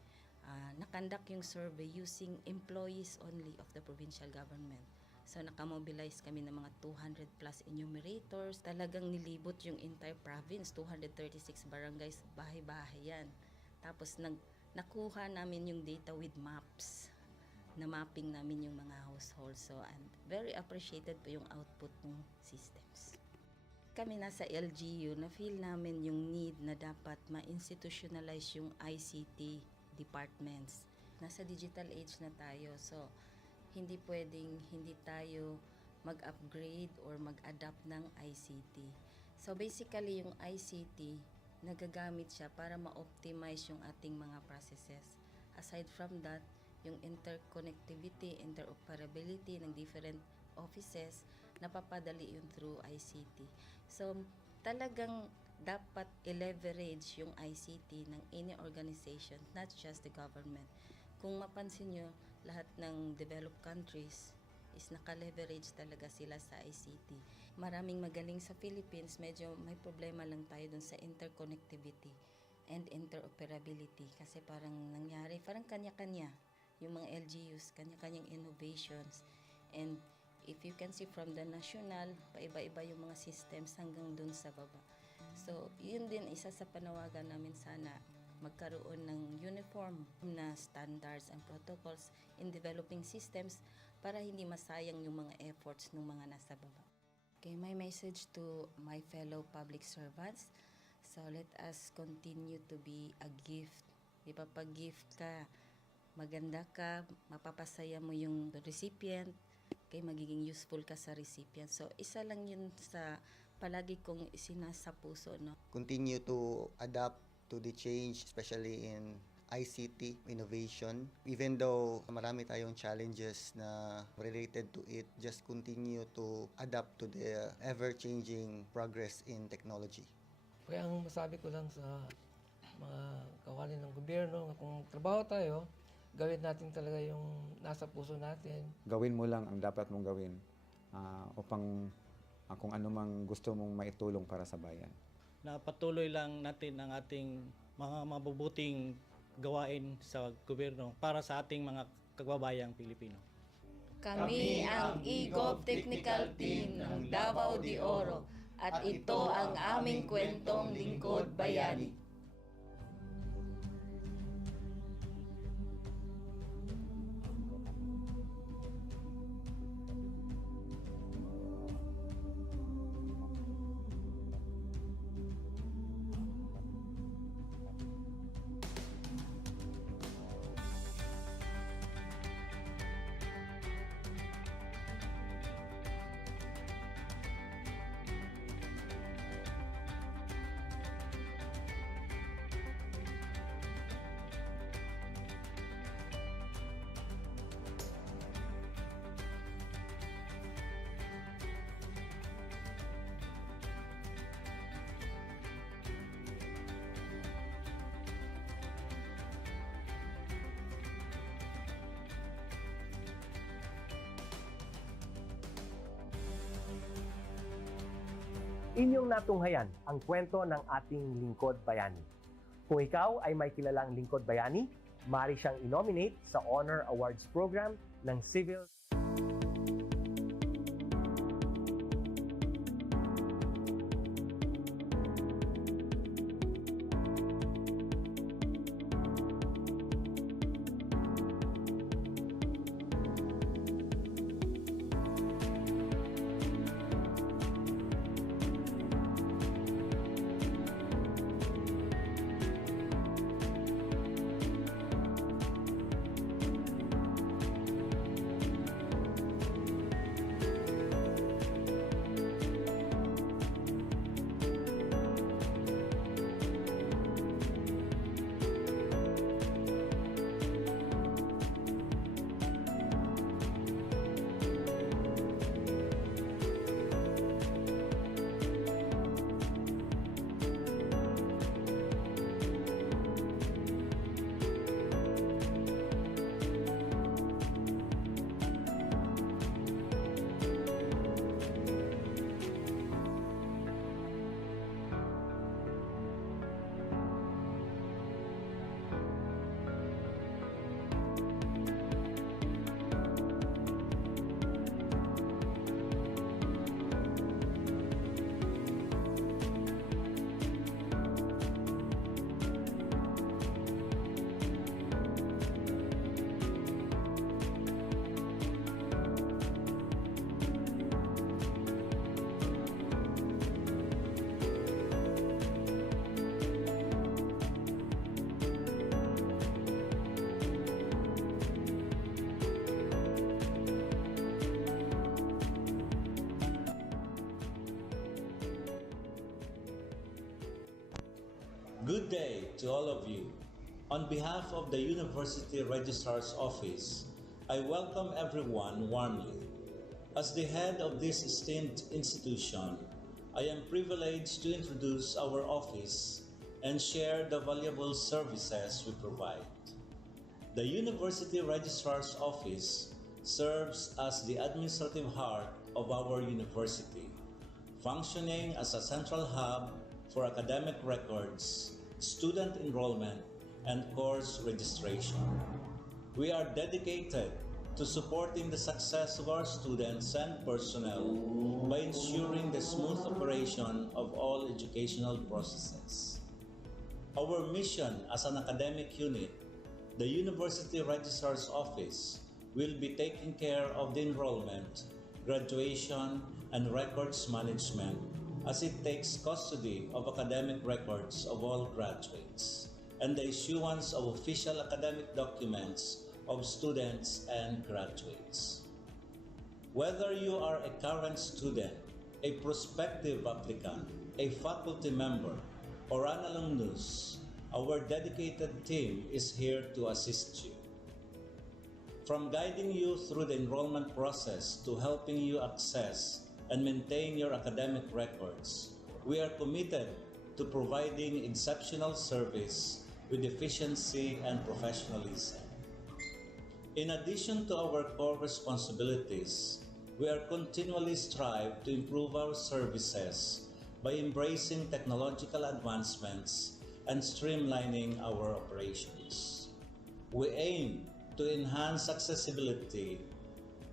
nakandak yung survey using employees only of the provincial government. So, nakamobilize kami ng mga 200 plus enumerators. Talagang nilibot yung entire province, 236 barangays, bahay-bahay yan. Tapos, nakuha namin yung data with maps. Na mapping namin yung mga households. So, and very appreciated po yung output ng systems. Kami nasa LGU, na-feel namin yung need na dapat ma-institutionalize yung ICT departments. Nasa digital age na tayo, so hindi pwedeng hindi tayo mag-upgrade or mag-adapt ng ICT. So basically, yung ICT, nagagamit siya para ma-optimize yung ating mga processes. Aside from that, yung interconnectivity, interoperability ng different offices, napapadali yun through ICT. So talagang dapat i-leverage yung ICT ng any organization, not just the government. Kung mapansin nyo, lahat ng developed countries is naka-leverage talaga sila sa ICT. Maraming magaling sa Philippines, medyo may problema lang tayo dun sa interconnectivity and interoperability kasi parang nangyari, parang kanya-kanya yung mga LGUs, kanya-kanyang innovations. And if you can see from the national, paiba-iba yung mga systems hanggang dun sa baba. So, yun din isa sa panawagan namin sana magkaroon ng uniform na standards and protocols in developing systems para hindi masayang yung mga efforts ng mga nasa baba. Okay, my message to my fellow public servants, so let us continue to be a gift. Di ba, pag gift ka, maganda ka, mapapasaya mo yung recipient, kay magiging useful ka sa recipient. So, isa lang yun sa palagi kong isinasa puso, no? Continue to adapt to the change, especially in ICT innovation. Even though marami tayong challenges na related to it, just continue to adapt to the ever-changing progress in technology. Kaya ang masabi ko lang sa mga kawani ng gobyerno, kung trabaho tayo, gawin natin talaga yung nasa puso natin. Gawin mo lang ang dapat mong gawin upang kung ano mang gusto mong maitulong para sa bayan. Na patuloy lang natin ang ating mga mabubuting gawain sa gobyerno para sa ating mga kababayang Pilipino. Kami ang EGOV Technical Team ng Davao de Oro at ito ang aming kwentong lingkod bayani. Inyong natunghayan ang kwento ng ating lingkod bayani. Kung ikaw ay may kilalang lingkod bayani, maaari siyang i-nominate sa Honor Awards Program ng Civil Good day to all of you. On behalf of the University Registrar's Office, I welcome everyone warmly. As the head of this esteemed institution, I am privileged to introduce our office and share the valuable services we provide. The University Registrar's Office serves as the administrative heart of our university, functioning as a central hub for academic records, student enrollment, and course registration. We are dedicated to supporting the success of our students and personnel by ensuring the smooth operation of all educational processes. Our mission as an academic unit, the University Registrar's Office, will be taking care of the enrollment, graduation, and records management as it takes custody of academic records of all graduates and the issuance of official academic documents of students and graduates. Whether you are a current student, a prospective applicant, a faculty member, or an alumnus, our dedicated team is here to assist you. From guiding you through the enrollment process to helping you access and maintain your academic records, we are committed to providing exceptional service with efficiency and professionalism. In addition to our core responsibilities, we are continually strive to improve our services by embracing technological advancements and streamlining our operations. We aim to enhance accessibility,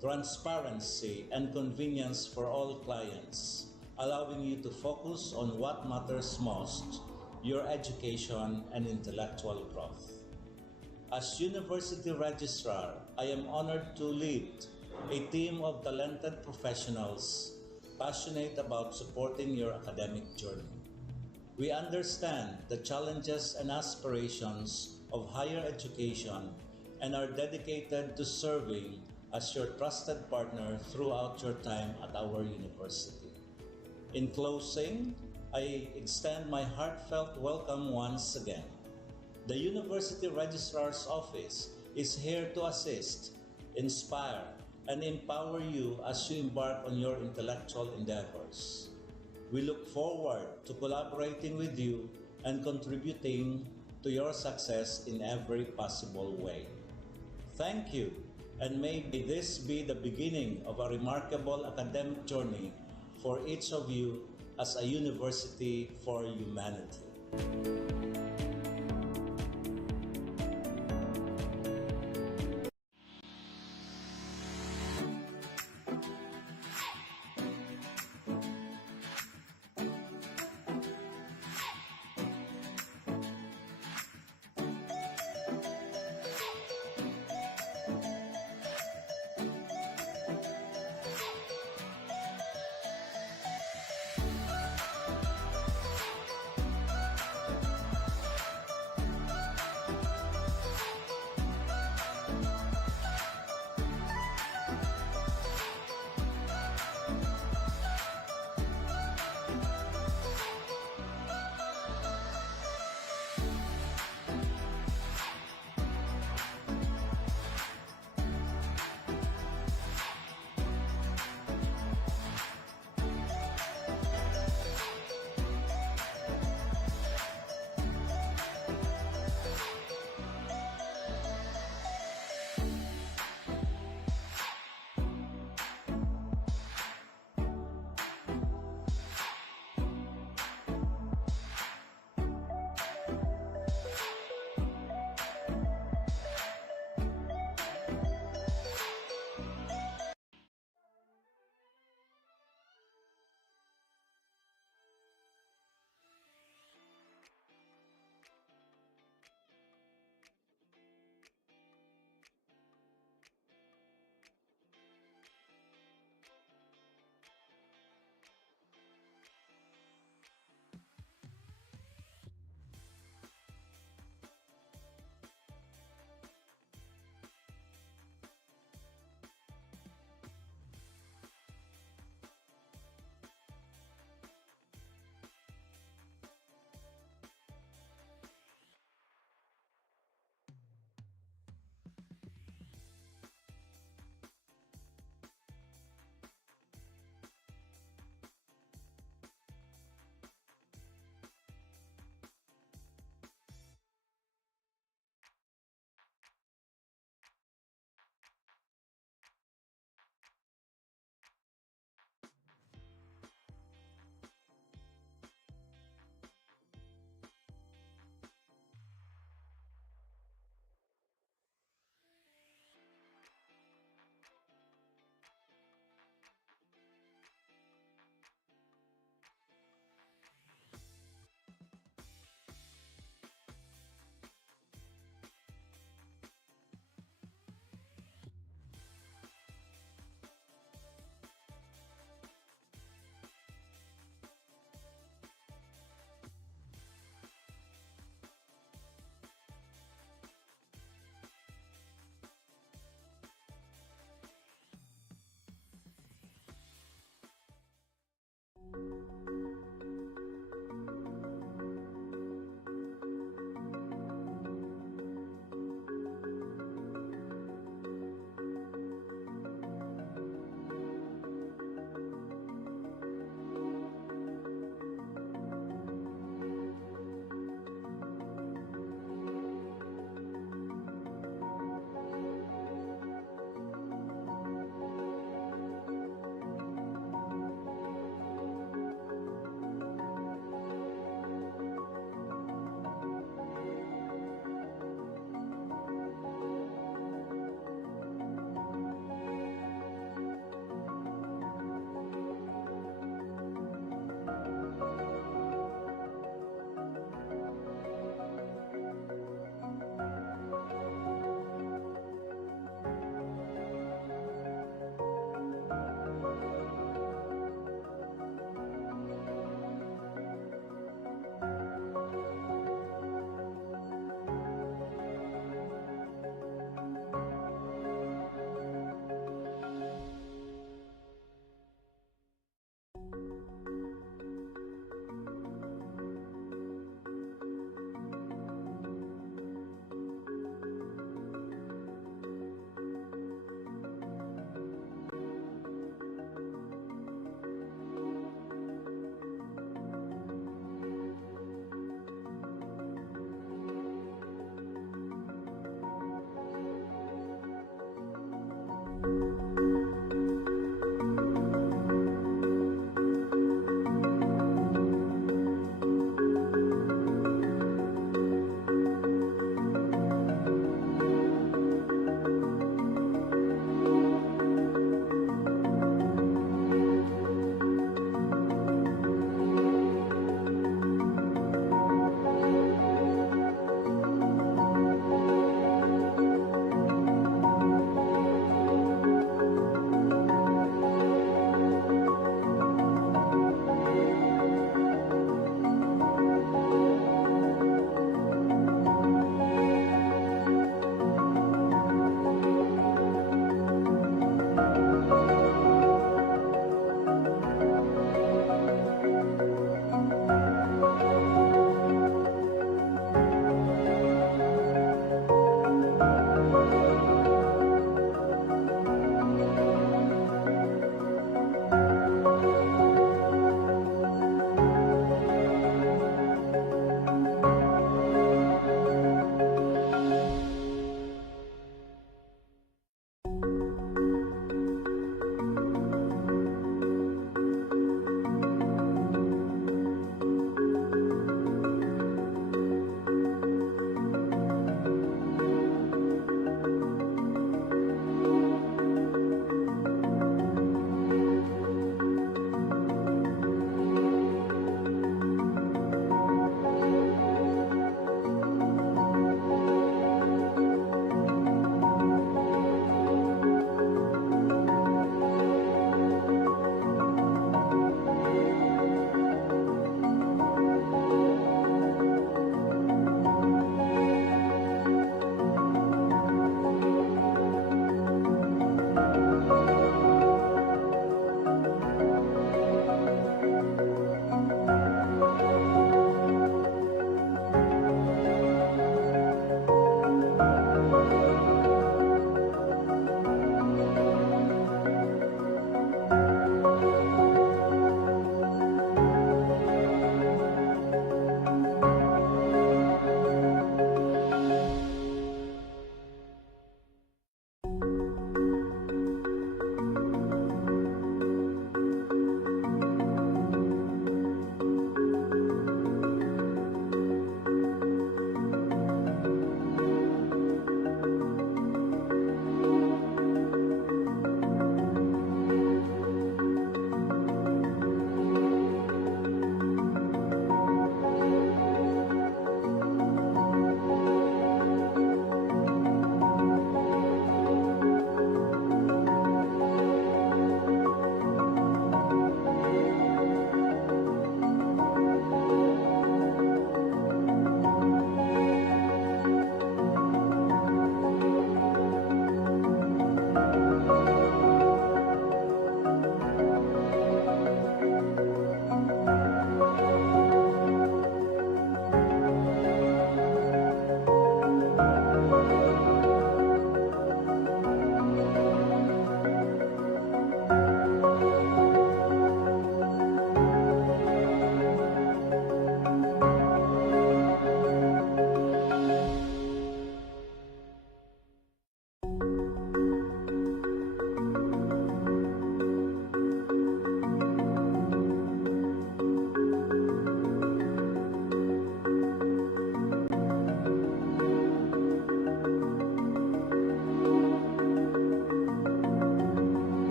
transparency, and convenience for all clients, allowing you to focus on what matters most, your education and intellectual growth. As University Registrar, I am honored to lead a team of talented professionals passionate about supporting your academic journey. We understand the challenges and aspirations of higher education and are dedicated to serving as your trusted partner throughout your time at our university. In closing, I extend my heartfelt welcome once again. The University Registrar's Office is here to assist, inspire, and empower you as you embark on your intellectual endeavors. We look forward to collaborating with you and contributing to your success in every possible way. Thank you, and may this be the beginning of a remarkable academic journey for each of you as a university for humanity.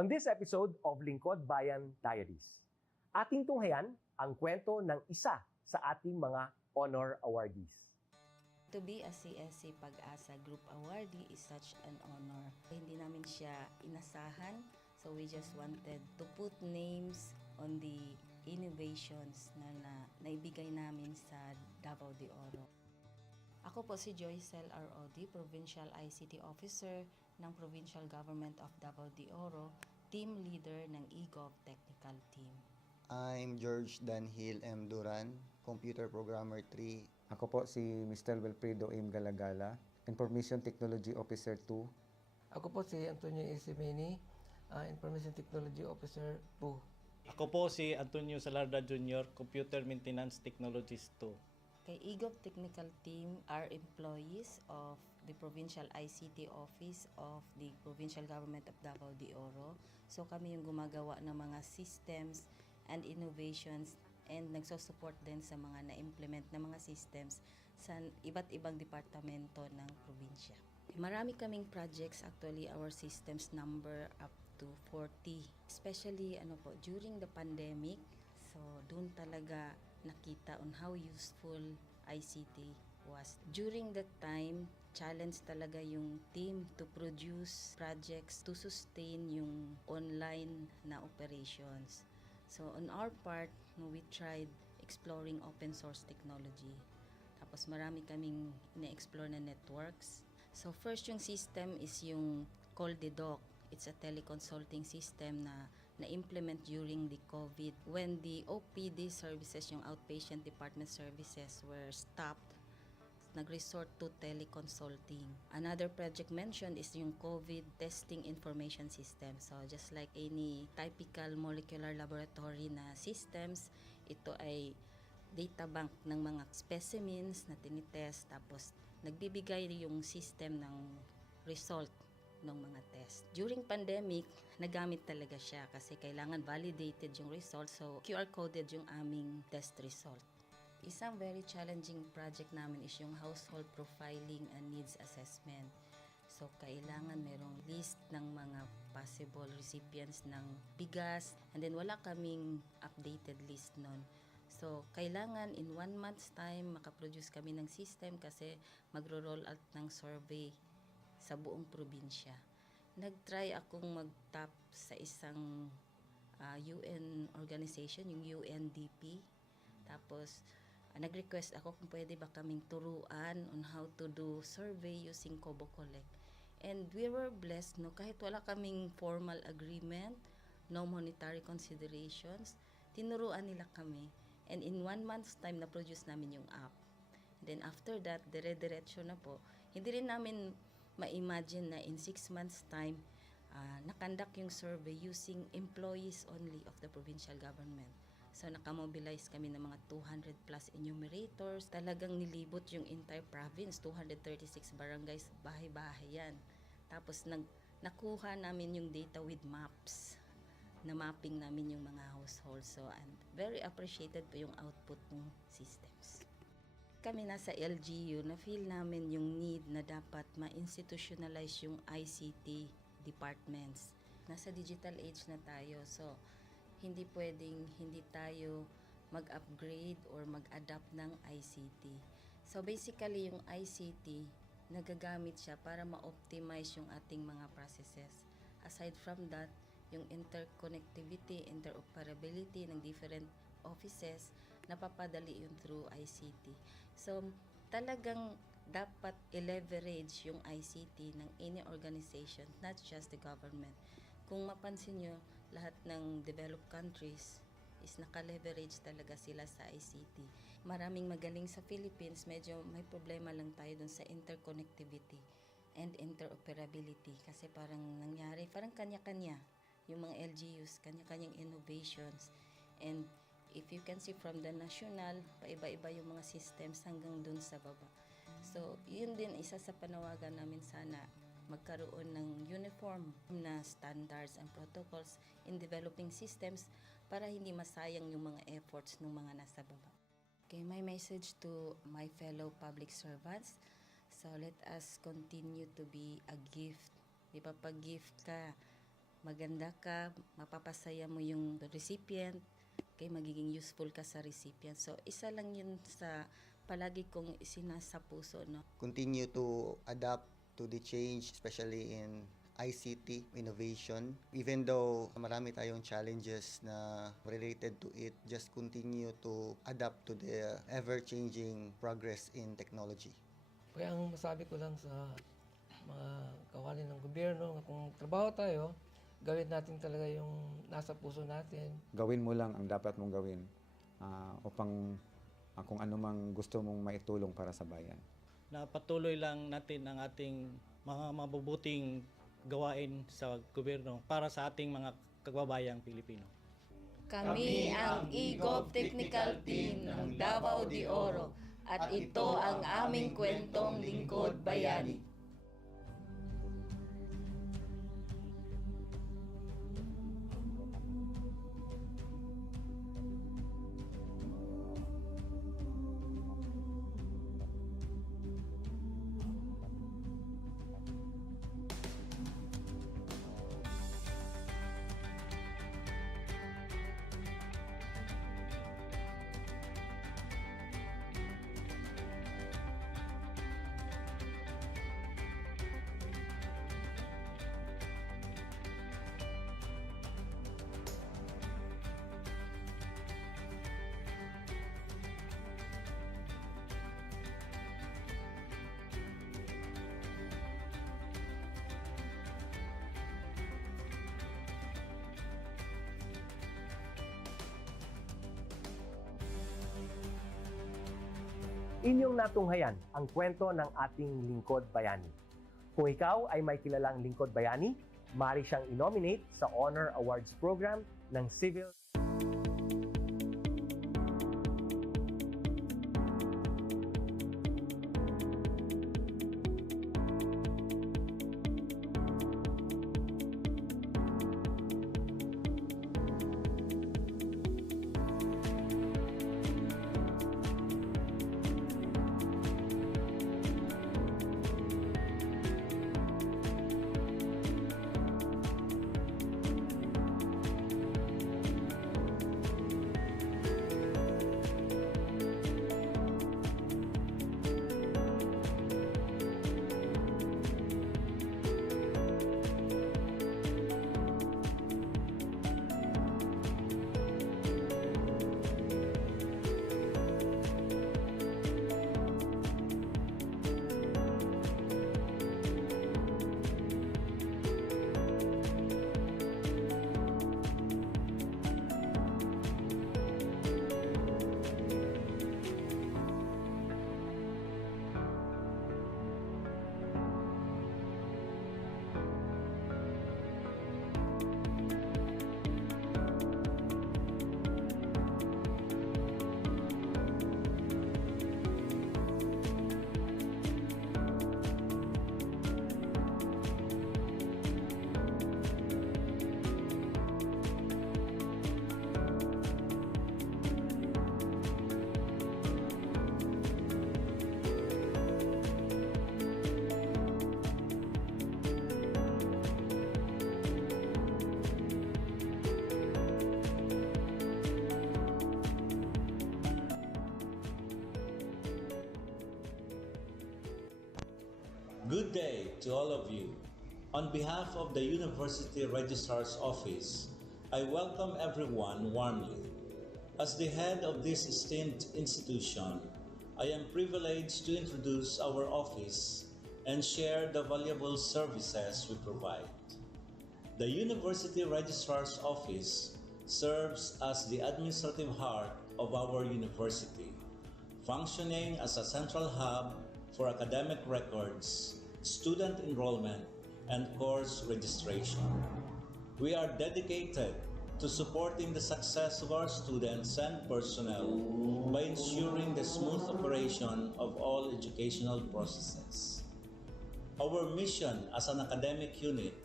On this episode of Lingkod Bayan Diaries, ating tunghayan ang kwento ng isa sa ating mga honor awardees. To be a CSC Pag-asa Group Awardee is such an honor. Hindi namin siya inasahan, so we just wanted to put names on the innovations na naibigay namin sa Davao de Oro. Ako po si Joycel R.O.D., Provincial ICT Officer ng Provincial Government of Davao de Oro, Team Leader ng eGov Technical Team. I'm George Danhil M. Duran, Computer Programmer 3. Ako po si Mr. Wilfredo M. Galagala, Information Technology Officer 2. Ako po si Antonio Isimeni, Information Technology Officer 2. Ako po si Antonio Salarda Jr., Computer Maintenance Technologist 2. Kay eGov Technical Team are employees of the Provincial ICT Office of the Provincial Government of Davao de Oro. So kami yung gumagawa ng mga systems and innovations and nagsusupport din sa mga na-implement na mga systems sa iba't ibang departamento ng probinsya. Marami kaming projects, actually our systems number up to 40. Especially during the pandemic, so doon talaga nakita on how useful ICT was. During that time, challenge talaga yung team to produce projects to sustain yung online na operations. So on our part, we tried exploring open source technology. Tapos marami kaming ina-explore na networks. So first yung system is yung CallDedoc. It's a teleconsulting system na na-implement during the COVID. When the OPD services, yung outpatient department services were stopped, nag-resort to teleconsulting. Another project mentioned is yung COVID testing information system. So just like any typical molecular laboratory na systems, ito ay data bank ng mga specimens na tinitest, tapos nagbibigay yung system ng result ng mga test. During pandemic, nagamit talaga siya kasi kailangan validated yung result, so QR coded yung aming test result. Isang very challenging project namin is yung household profiling and needs assessment. So, kailangan merong list ng mga possible recipients ng bigas, and then wala kaming updated list nun. So, kailangan in 1 month's time makaproduce kami ng system kasi magro-roll out ng survey sa buong probinsya. Nag-try akong mag-tap sa isang UN organization, yung UNDP. Tapos, nag-request ako kung pwede ba kaming turuan on how to do survey using Kobo Collect. And we were blessed, kahit wala kaming formal agreement, no monetary considerations, tinuruan nila kami. And in 1 month's time, na-produce namin yung app. And then after that, dire-diretso na po. Hindi rin namin ma-imagine na in 6 months' time, nakandak yung survey using employees only of the provincial government. So, nakamobilize kami ng mga 200 plus enumerators. Talagang nilibot yung entire province, 236 barangays, bahay-bahay yan. Tapos, nakuha namin yung data with maps. Na mapping namin yung mga households. So, and very appreciated po yung output ng systems. Kami nasa LGU, na-feel namin yung need na dapat ma-institutionalize yung ICT departments. Nasa digital age na tayo, so hindi pwedeng hindi tayo mag-upgrade or mag-adapt ng ICT. So basically, yung ICT, nagagamit siya para ma-optimize yung ating mga processes. Aside from that, yung interconnectivity, interoperability ng different offices, napapadali yun through ICT. So talagang dapat i-leverage yung ICT ng any organization, not just the government. Kung mapansin nyo, lahat ng developed countries is naka-leverage talaga sila sa ICT. Maraming magaling sa Philippines, medyo may problema lang tayo dun sa interconnectivity and interoperability kasi parang nangyari, parang kanya-kanya yung mga LGUs, kanya-kanyang innovations. And if you can see from the national, paiba-iba yung mga systems hanggang dun sa baba. So, yun din isa sa panawagan namin sana magkaroon ng uniform na standards and protocols in developing systems para hindi masayang yung mga efforts ng mga nasa baba. Okay, my message to my fellow public servants, so let us continue to be a gift. Di ba, pag gift ka, maganda ka, mapapasaya mo yung recipient, kay magiging useful ka sa recipient. So, isa lang yun sa palagi kong isinasa puso, no? Continue to adapt to the change, especially in ICT innovation. Even though marami tayong challenges na related to it, just continue to adapt to the ever-changing progress in technology. Kaya ang masabi ko lang sa mga kawani ng gobyerno, kung trabaho tayo, gawin natin talaga yung nasa puso natin. Gawin mo lang ang dapat mong gawin upang kung ano mang gusto mong maitulong para sa bayan. Na patuloy lang natin ang ating mga mabubuting gawain sa gobyerno para sa ating mga kababayang Pilipino. Kami ang EGOV Technical Team ng Davao de Oro at ito ang aming kwentong lingkod bayani. Inyong natunghayan ang kwento ng ating lingkod bayani. Kung ikaw ay may kilalang lingkod bayani, maaari siyang i-nominate sa Honor Awards Program ng Civil Good day to all of you. On behalf of the University Registrar's Office, I welcome everyone warmly. As the head of this esteemed institution, I am privileged to introduce our office and share the valuable services we provide. The University Registrar's Office serves as the administrative heart of our university, functioning as a central hub for academic records, student enrollment, and course registration. We are dedicated to supporting the success of our students and personnel by ensuring the smooth operation of all educational processes. Our mission as an academic unit,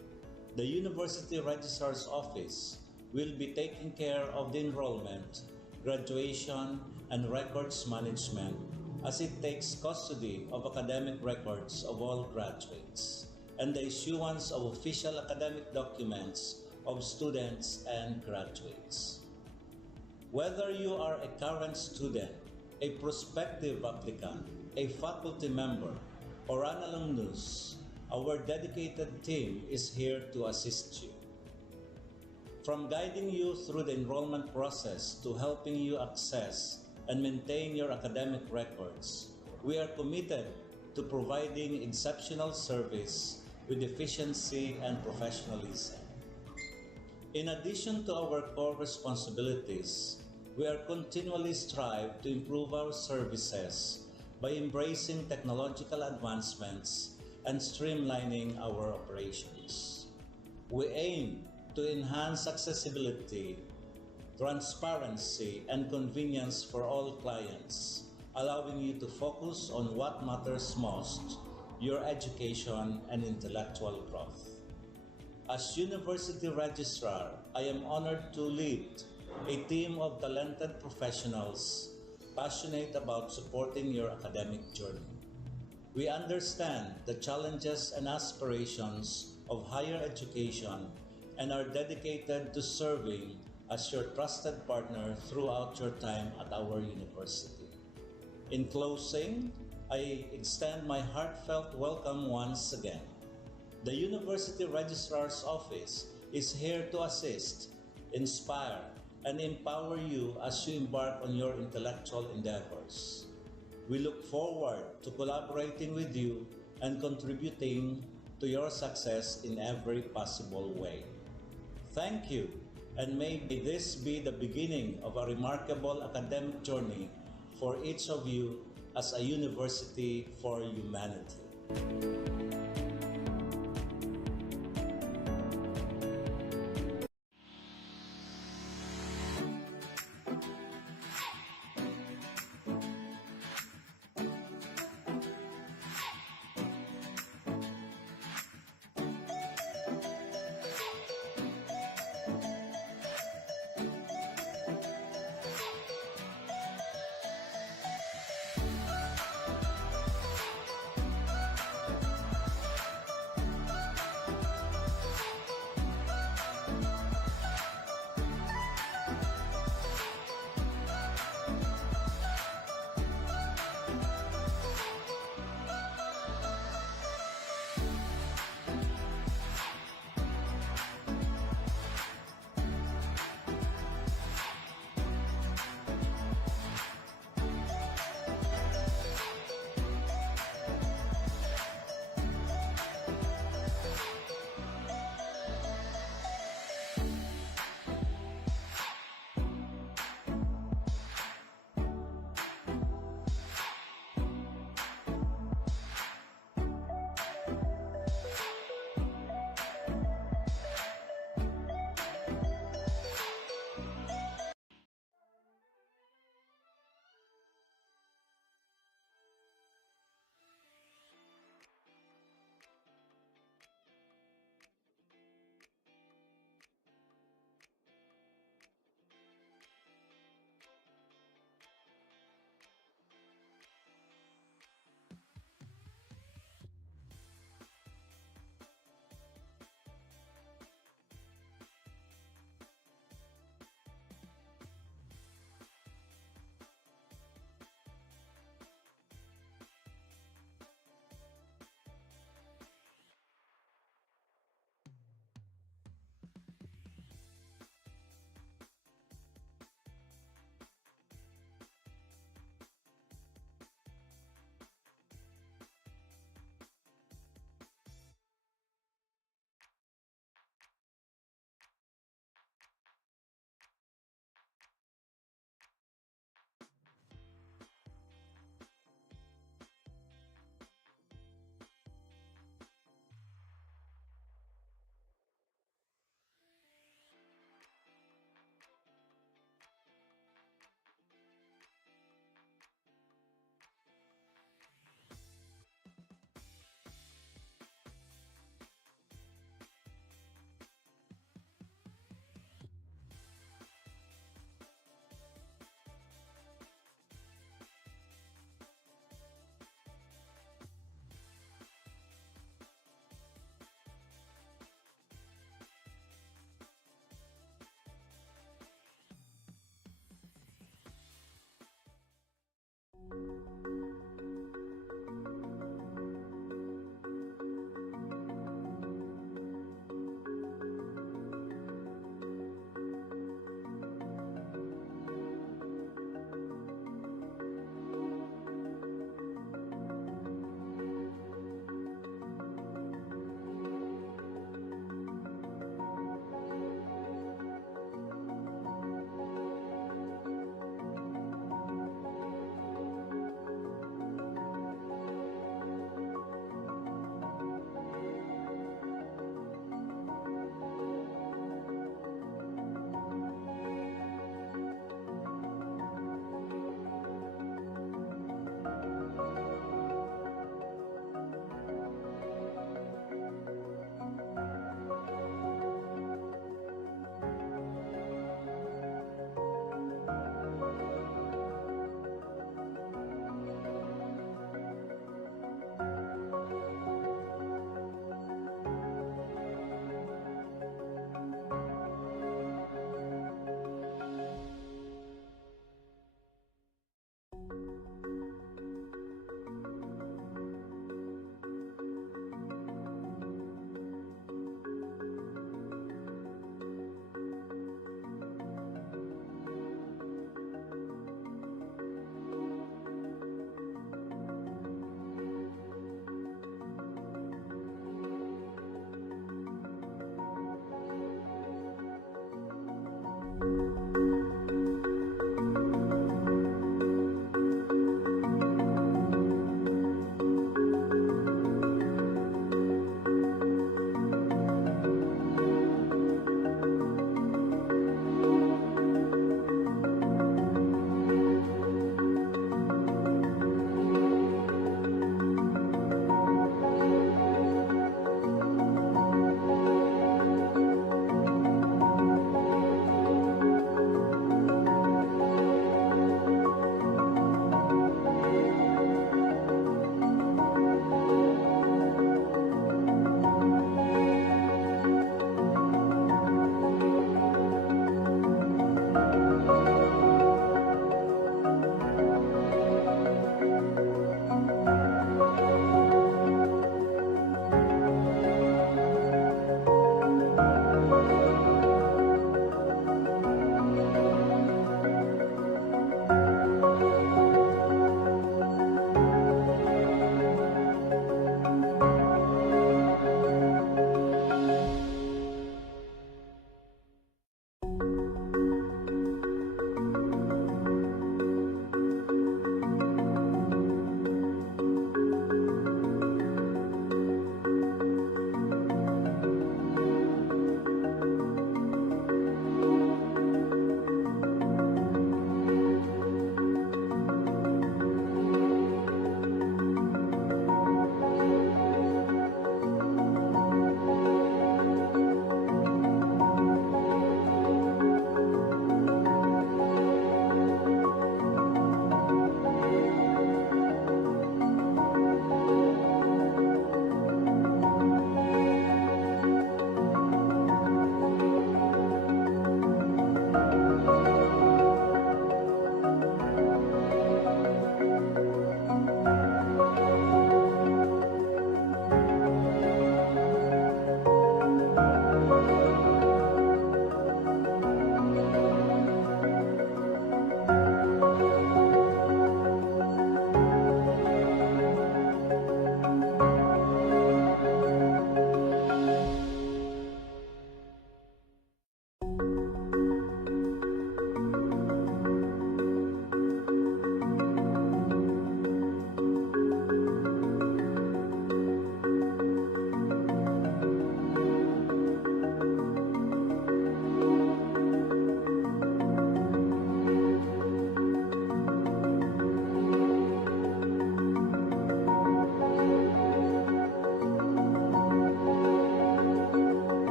the University Registrar's Office, will be taking care of the enrollment, graduation, and records management as it takes custody of academic records of all graduates and the issuance of official academic documents of students and graduates. Whether you are a current student, a prospective applicant, a faculty member, or an alumnus, our dedicated team is here to assist you. From guiding you through the enrollment process to helping you access and maintain your academic records, we are committed to providing exceptional service with efficiency and professionalism. In addition to our core responsibilities, we are continually strive to improve our services by embracing technological advancements and streamlining our operations. We aim to enhance accessibility, transparency, and convenience for all clients, allowing you to focus on what matters most, your education and intellectual growth. As University Registrar, I am honored to lead a team of talented professionals passionate about supporting your academic journey. We understand the challenges and aspirations of higher education and are dedicated to serving as your trusted partner throughout your time at our university. In closing, I extend my heartfelt welcome once again. The University Registrar's Office is here to assist, inspire, and empower you as you embark on your intellectual endeavors. We look forward to collaborating with you and contributing to your success in every possible way. Thank you, and may this be the beginning of a remarkable academic journey for each of you as a university for humanity.